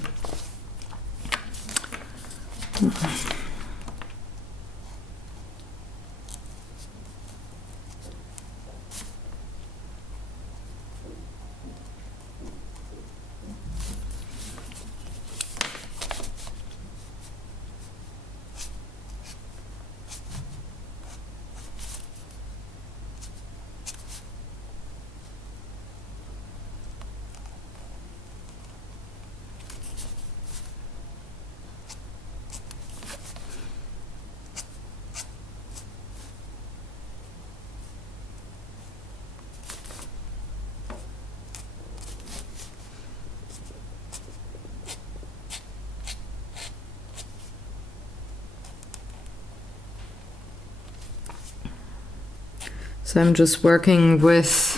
So I'm just working with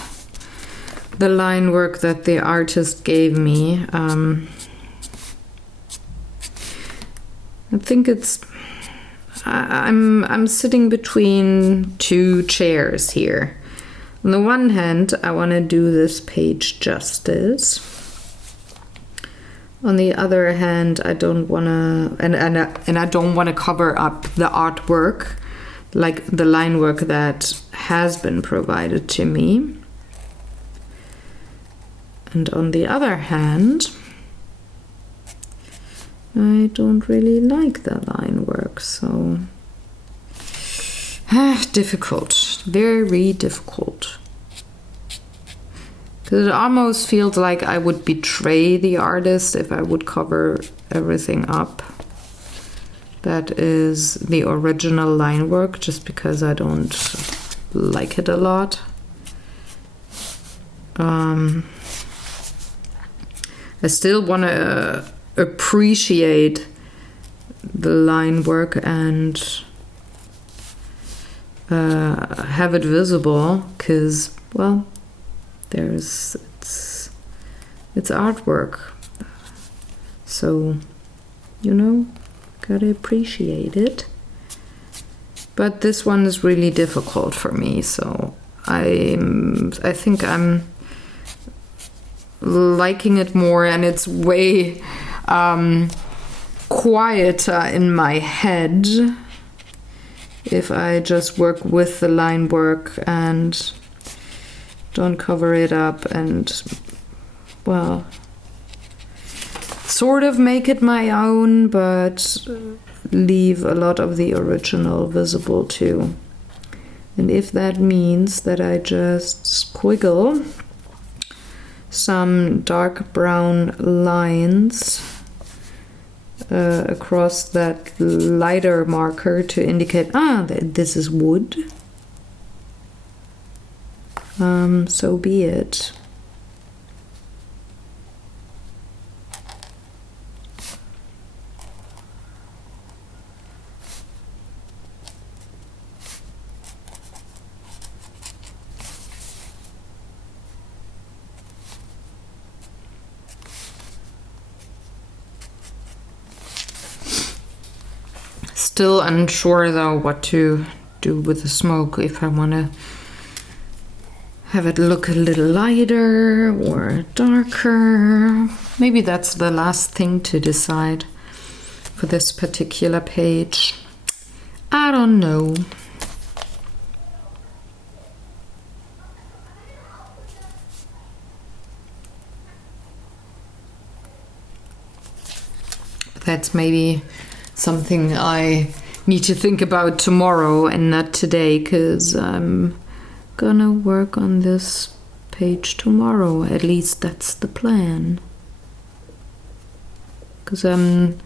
the line work that the artist gave me. I think it's I'm sitting between two chairs here. On the one hand, I want to do this page justice. On the other hand, I don't want to, and I don't want to cover up the artwork, like the line work that has been provided to me. And on the other hand, I don't really like the line work, so difficult, very difficult. Because it almost feels like I would betray the artist if I would cover everything up. That is the original line work, just because I don't like it a lot. I still want to appreciate the line work and have it visible, because, well, it's artwork, so, you know, gotta appreciate it. But this one is really difficult for me, so I think I'm liking it more, and it's way quieter in my head if I just work with the line work and don't cover it up and, well, sort of make it my own, but leave a lot of the original visible too. And if that means that I just squiggle some dark brown lines across that lighter marker to indicate, that this is wood, so be it. Still unsure though what to do with the smoke, if I want to have it look a little lighter or darker. Maybe that's the last thing to decide for this particular page. I don't know. That's maybe something I need to think about tomorrow and not today, because I'm gonna work on this page tomorrow. At least that's the plan. Because I'm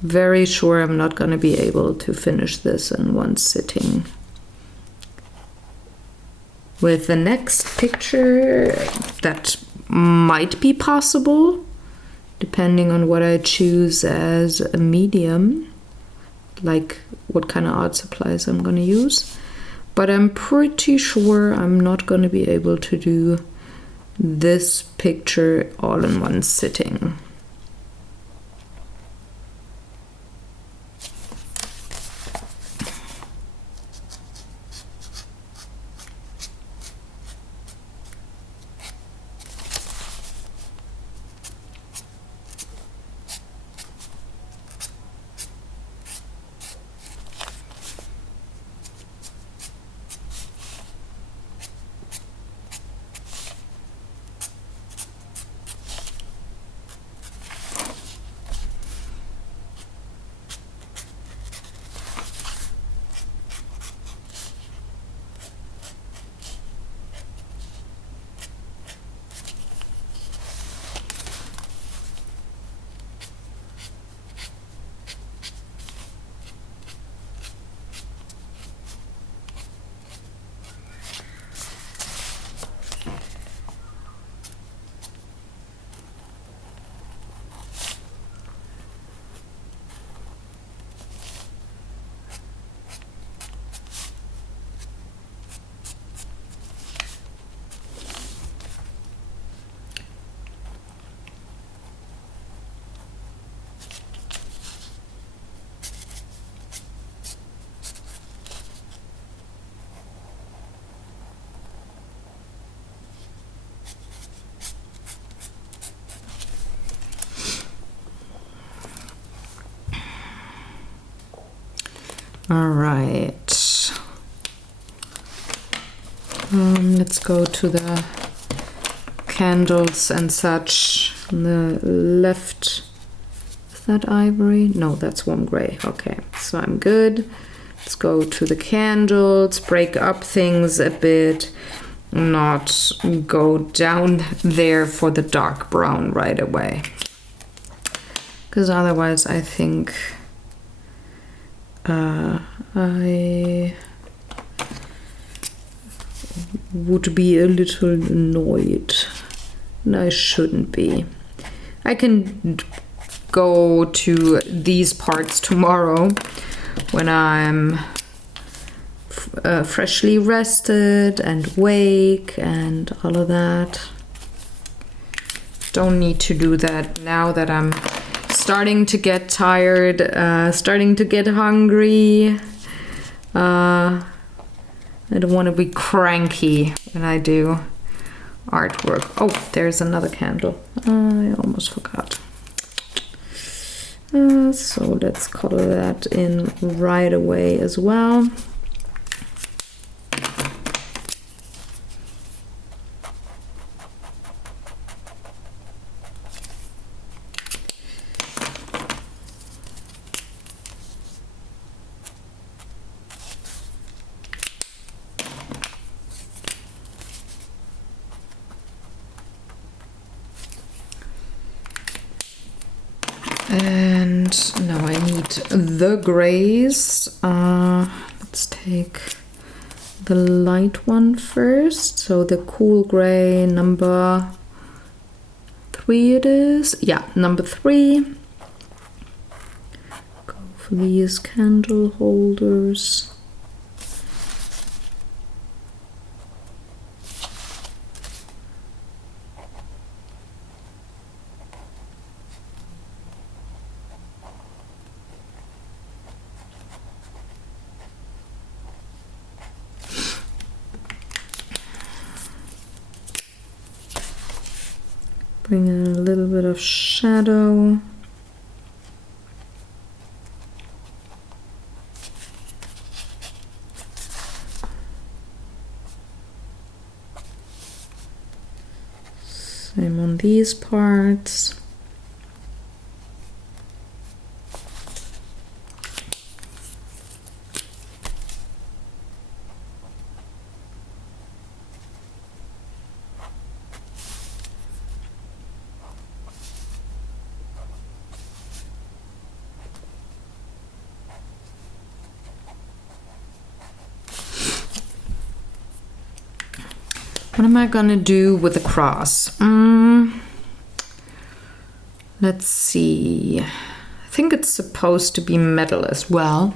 very sure I'm not gonna be able to finish this in one sitting. With the next picture, that might be possible, depending on what I choose as a medium, like what kind of art supplies I'm going to use. But I'm pretty sure I'm not going to be able to do this picture all in one sitting. All right. Let's go to the candles and such. On the left, is that ivory? No, that's warm gray. Okay, so I'm good. Let's go to the candles, break up things a bit, not go down there for the dark brown right away. Because otherwise I think I would be a little annoyed, and I shouldn't be. I can go to these parts tomorrow when I'm freshly rested and awake and all of that. Don't need to do that now that I'm starting to get tired, starting to get hungry. I don't want to be cranky when I do artwork. Oh, there's another candle. I almost forgot. So let's color that in right away as well. And now I need the grays. Let's take the light one first. So the cool gray, number 3 it is. Yeah, number 3. Go for these candle holders. Bring in a little bit of shadow. Same on these parts. What am I gonna do with the cross? Let's see. I think it's supposed to be metal as well.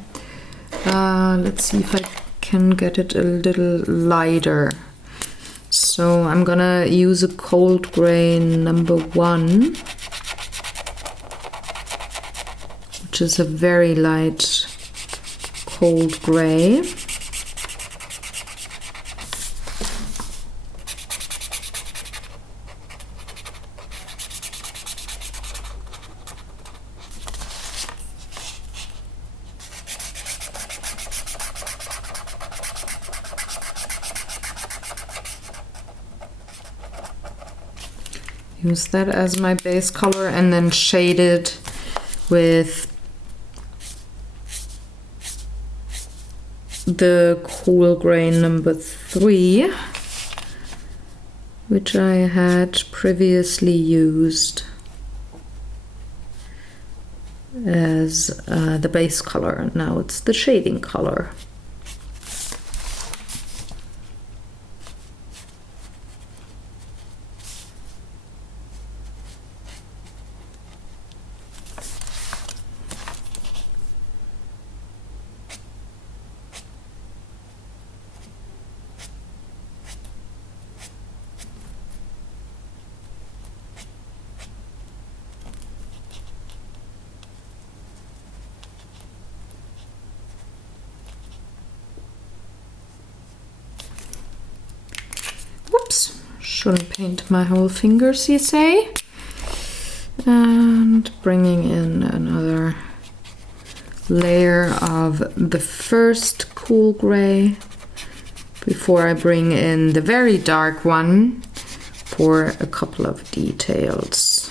Let's see if I can get it a little lighter. So I'm gonna use a cold gray number 1, which is a very light cold gray. Use that as my base color and then shade it with the cool gray number 3, which I had previously used as the base color. Now it's the shading color. Whoops, shouldn't paint my whole fingers, you say? And bringing in another layer of the first cool gray before I bring in the very dark one for a couple of details.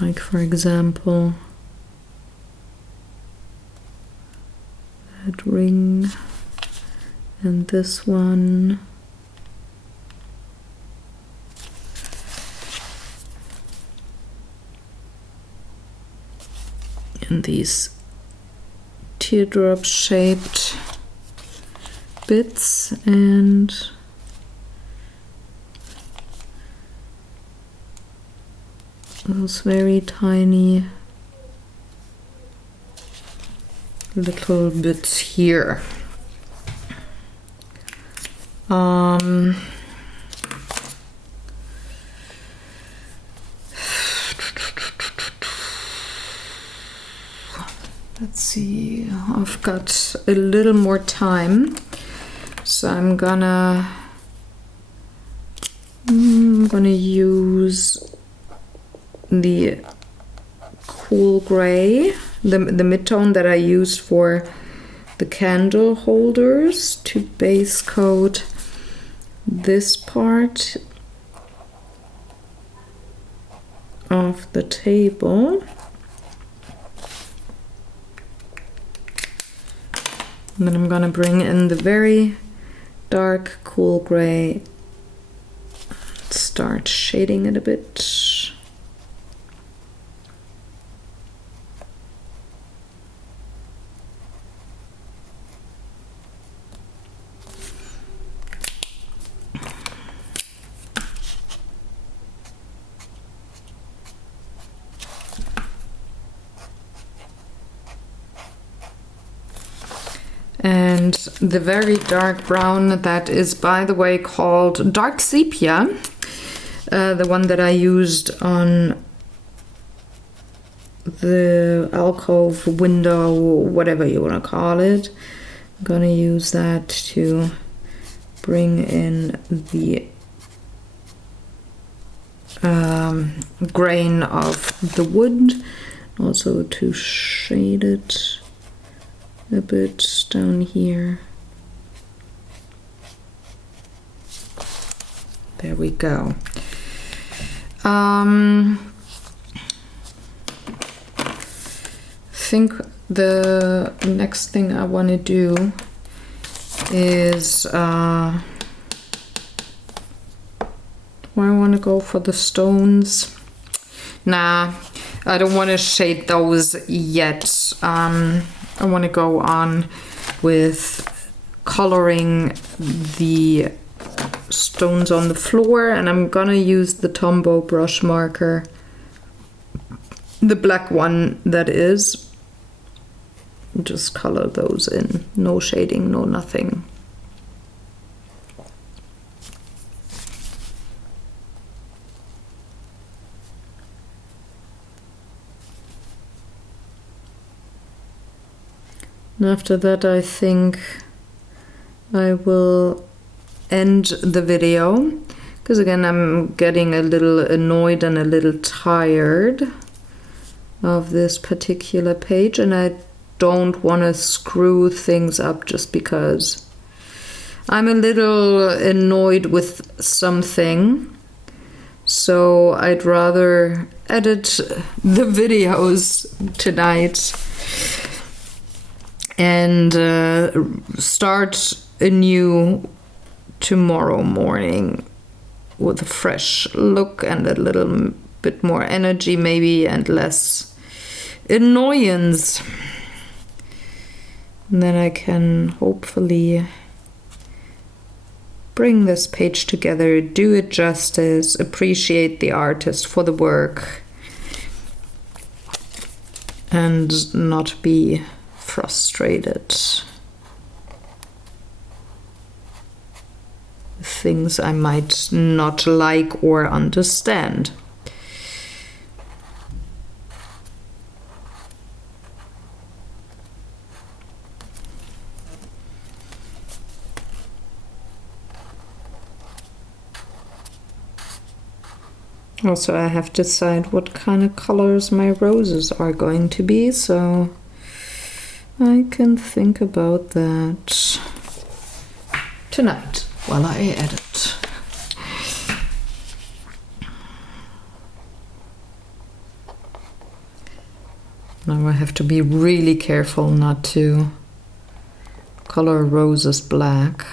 Like, for example, that ring and this one. And these teardrop shaped bits and those very tiny little bits here. Let's see, I've got a little more time, so I'm gonna use the cool gray, the mid-tone that I used for the candle holders, to base coat this part of the table. And then I'm gonna bring in the very dark cool gray, start shading it a bit. And the very dark brown, that is, by the way, called dark sepia, the one that I used on the alcove window, whatever you want to call it, I'm gonna use that to bring in the grain of the wood, also to shade it a bit down here. There we go. I think the next thing I want to do is I want to go for the stones. Nah, I don't want to shade those yet. I want to go on with coloring the stones on the floor, and I'm gonna use the Tombow brush marker, the black one that is. Just color those in, no shading, no nothing. And after that, I think I will end the video, because again I'm getting a little annoyed and a little tired of this particular page, and I don't want to screw things up just because I'm a little annoyed with something. So I'd rather edit the videos tonight and start anew tomorrow morning with a fresh look and a little bit more energy maybe, and less annoyance. And then I can hopefully bring this page together, do it justice, appreciate the artist for the work, and not be frustrated. Things I might not like or understand. Also, I have to decide what kind of colors my roses are going to be, so I can think about that tonight while I edit. Now I have to be really careful not to color roses black.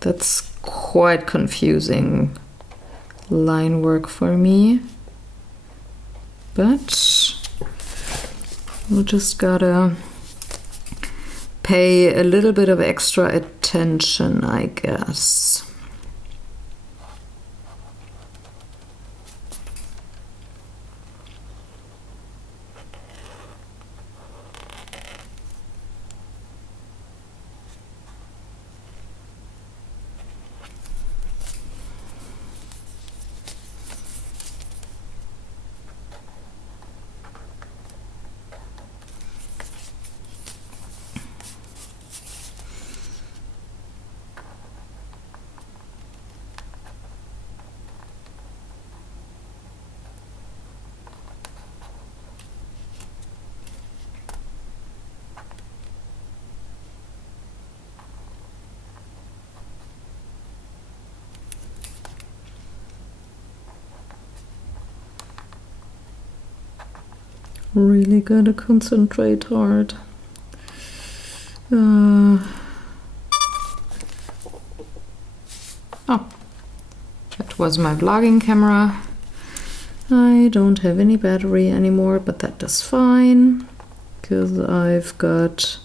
That's quite confusing line work for me, but we just gotta pay a little bit of extra attention, I guess. Really gotta concentrate hard. Oh, that was my vlogging camera. I don't have any battery anymore, but that is fine, because I've got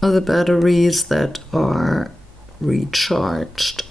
other batteries that are recharged.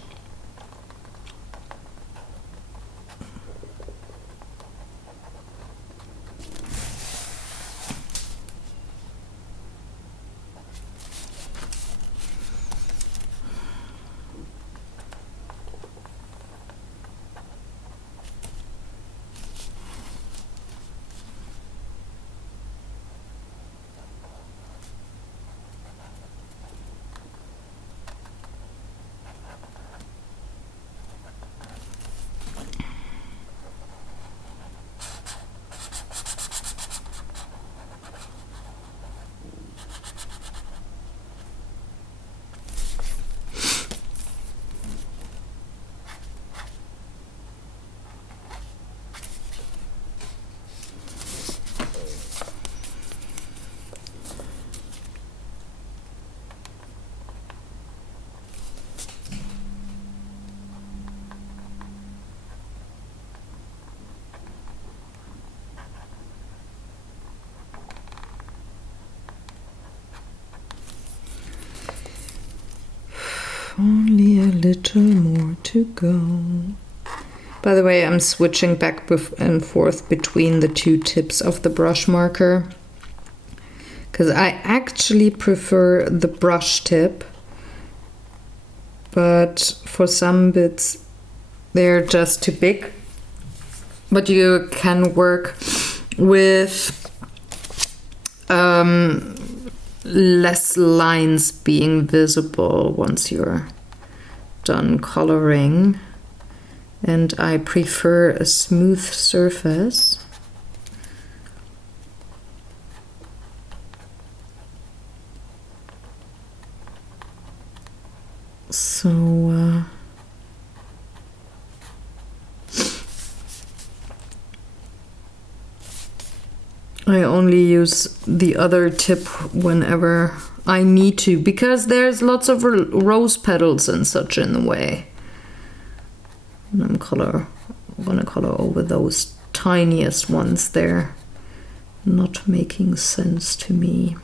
Only a little more to go. By the way, I'm switching back and forth between the two tips of the brush marker, because I actually prefer the brush tip, but for some bits they're just too big. But you can work with less lines being visible once you're done coloring, and I prefer a smooth surface. So I only use the other tip whenever I need to, because there's lots of rose petals and such in the way. And I'm gonna color over those tiniest ones there. Not making sense to me.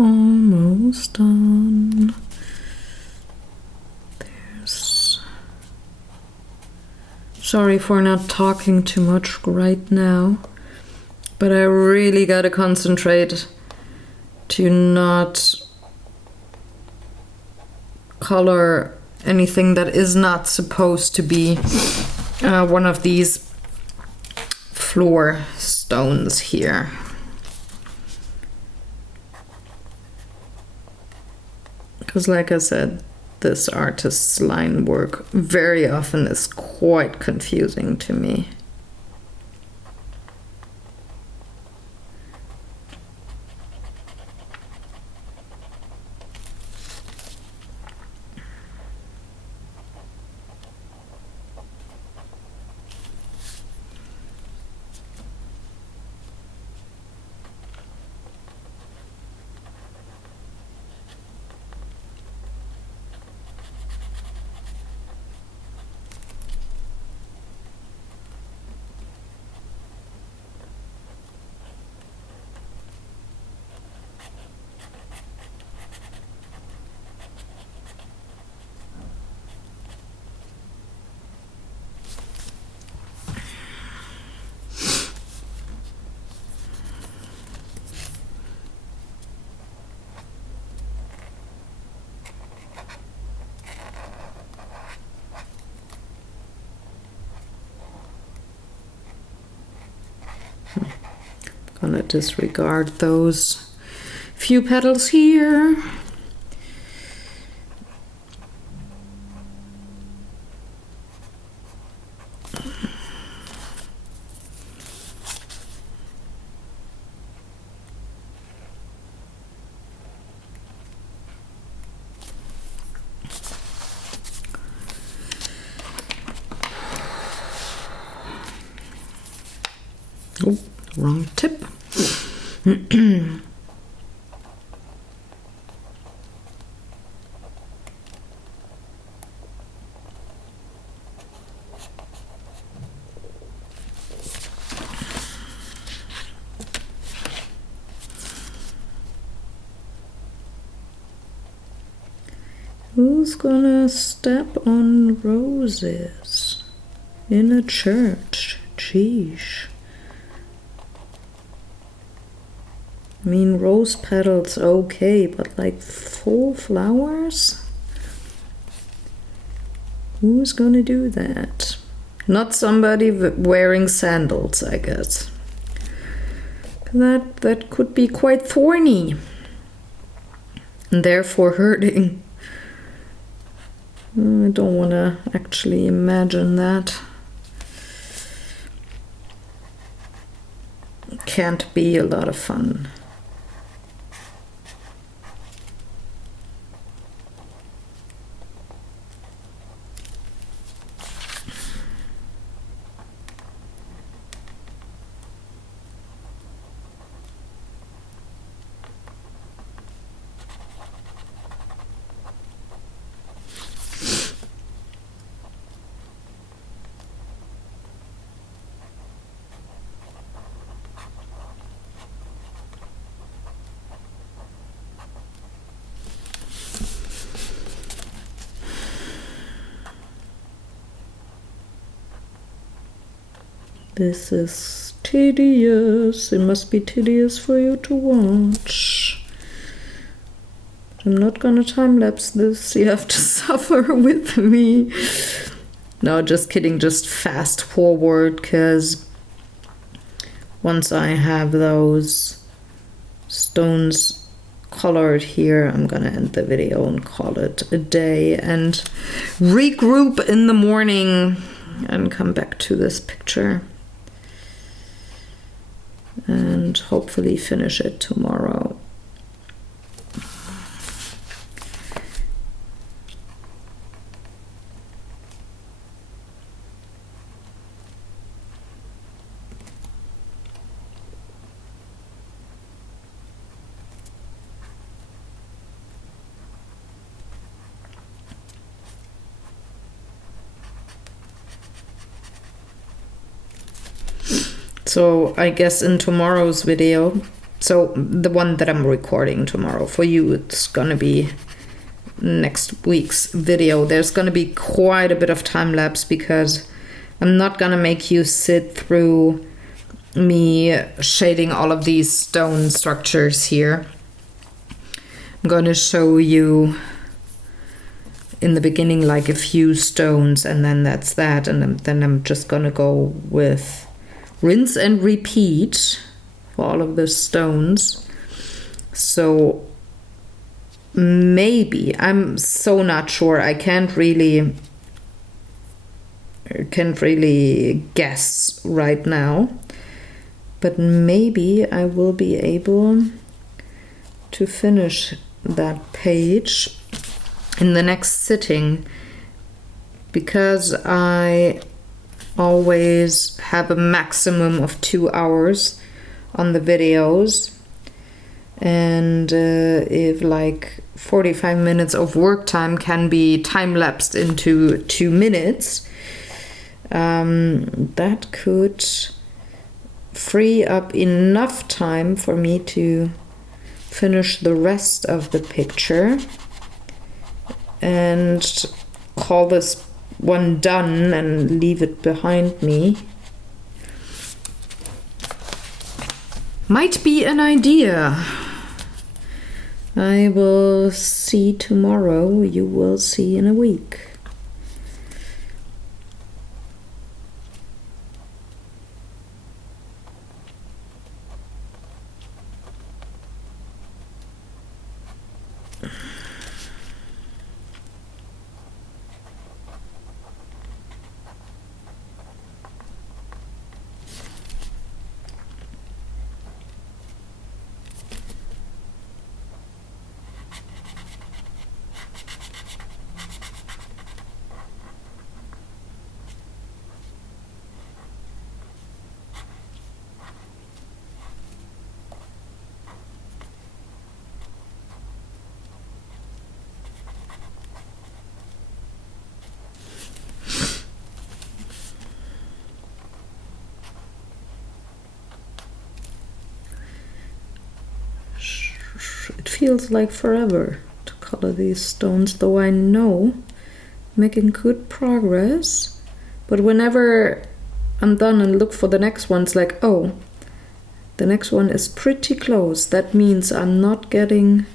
Almost done. Sorry for not talking too much right now, but I really gotta concentrate to not color anything that is not supposed to be one of these floor stones here. Because like I said, this artist's line work very often is quite confusing to me. Gonna disregard those few petals here. Oh, wrong tip. Who's gonna step on roses in a church? Sheesh. I mean, rose petals, okay, but like full flowers? Who's gonna do that? Not somebody wearing sandals, I guess. That could be quite thorny and therefore hurting. I don't want to actually imagine that. It can't be a lot of fun. This is tedious. It must be tedious for you to watch. I'm not gonna time-lapse this. You have to suffer with me. No, just kidding. Just fast forward, because once I have those stones colored here, I'm gonna end the video and call it a day and regroup in the morning and come back to this picture and hopefully finish it tomorrow. So I guess in tomorrow's video, so the one that I'm recording tomorrow, for you it's gonna be next week's video. There's gonna be quite a bit of time lapse because I'm not gonna make you sit through me shading all of these stone structures here. I'm gonna show you in the beginning like a few stones, and then that's that, and then I'm just gonna go with rinse and repeat for all of the stones. So maybe, I'm so not sure, I can't really guess right now, but maybe I will be able to finish that page in the next sitting, because I always have a maximum of 2 hours on the videos, and if like 45 minutes of work time can be time-lapsed into 2 minutes, that could free up enough time for me to finish the rest of the picture and call this one done and leave it behind me. Might be an idea. I will see tomorrow. You will see in a week. It feels like forever to color these stones, though I know making good progress. But whenever I'm done and look for the next one, it's like, oh, the next one is pretty close. That means I'm not getting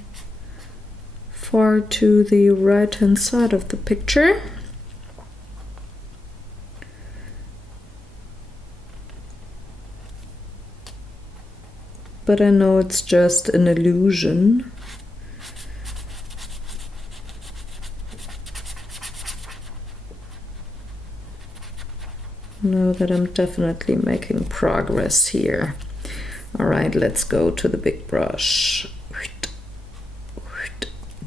far to the right hand side of the picture. But I know it's just an illusion. Know that I'm definitely making progress here. All right, let's go to the big brush.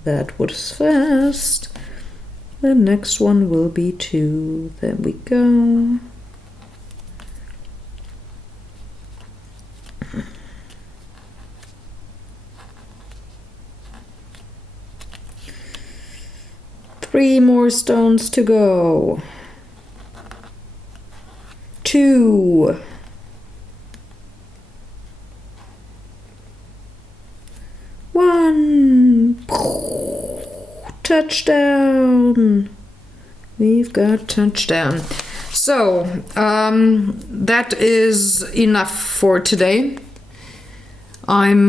That was fast. The next one will be 2. There we go. Three more stones to go. 2. 1. Touchdown. We've got touchdown. So that is enough for today. I'm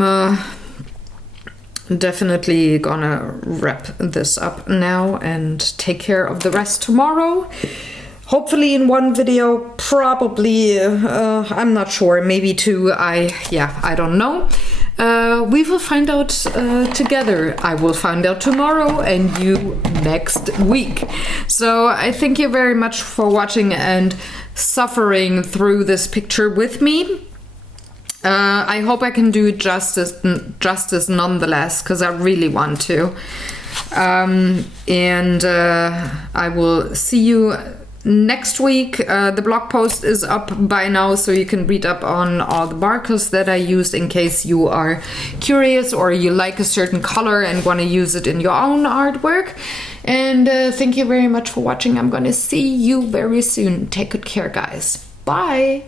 definitely gonna wrap this up now and take care of the rest tomorrow. Hopefully in one video, probably, I'm not sure, maybe 2, I don't know. We will find out together. I will find out tomorrow and you next week. So I thank you very much for watching and suffering through this picture with me. I hope I can do justice nonetheless, because I really want to. And I will see you next week. The blog post is up by now, so you can read up on all the markers that I used in case you are curious or you like a certain color and want to use it in your own artwork. And thank you very much for watching. I'm gonna see you very soon. Take good care, guys. Bye.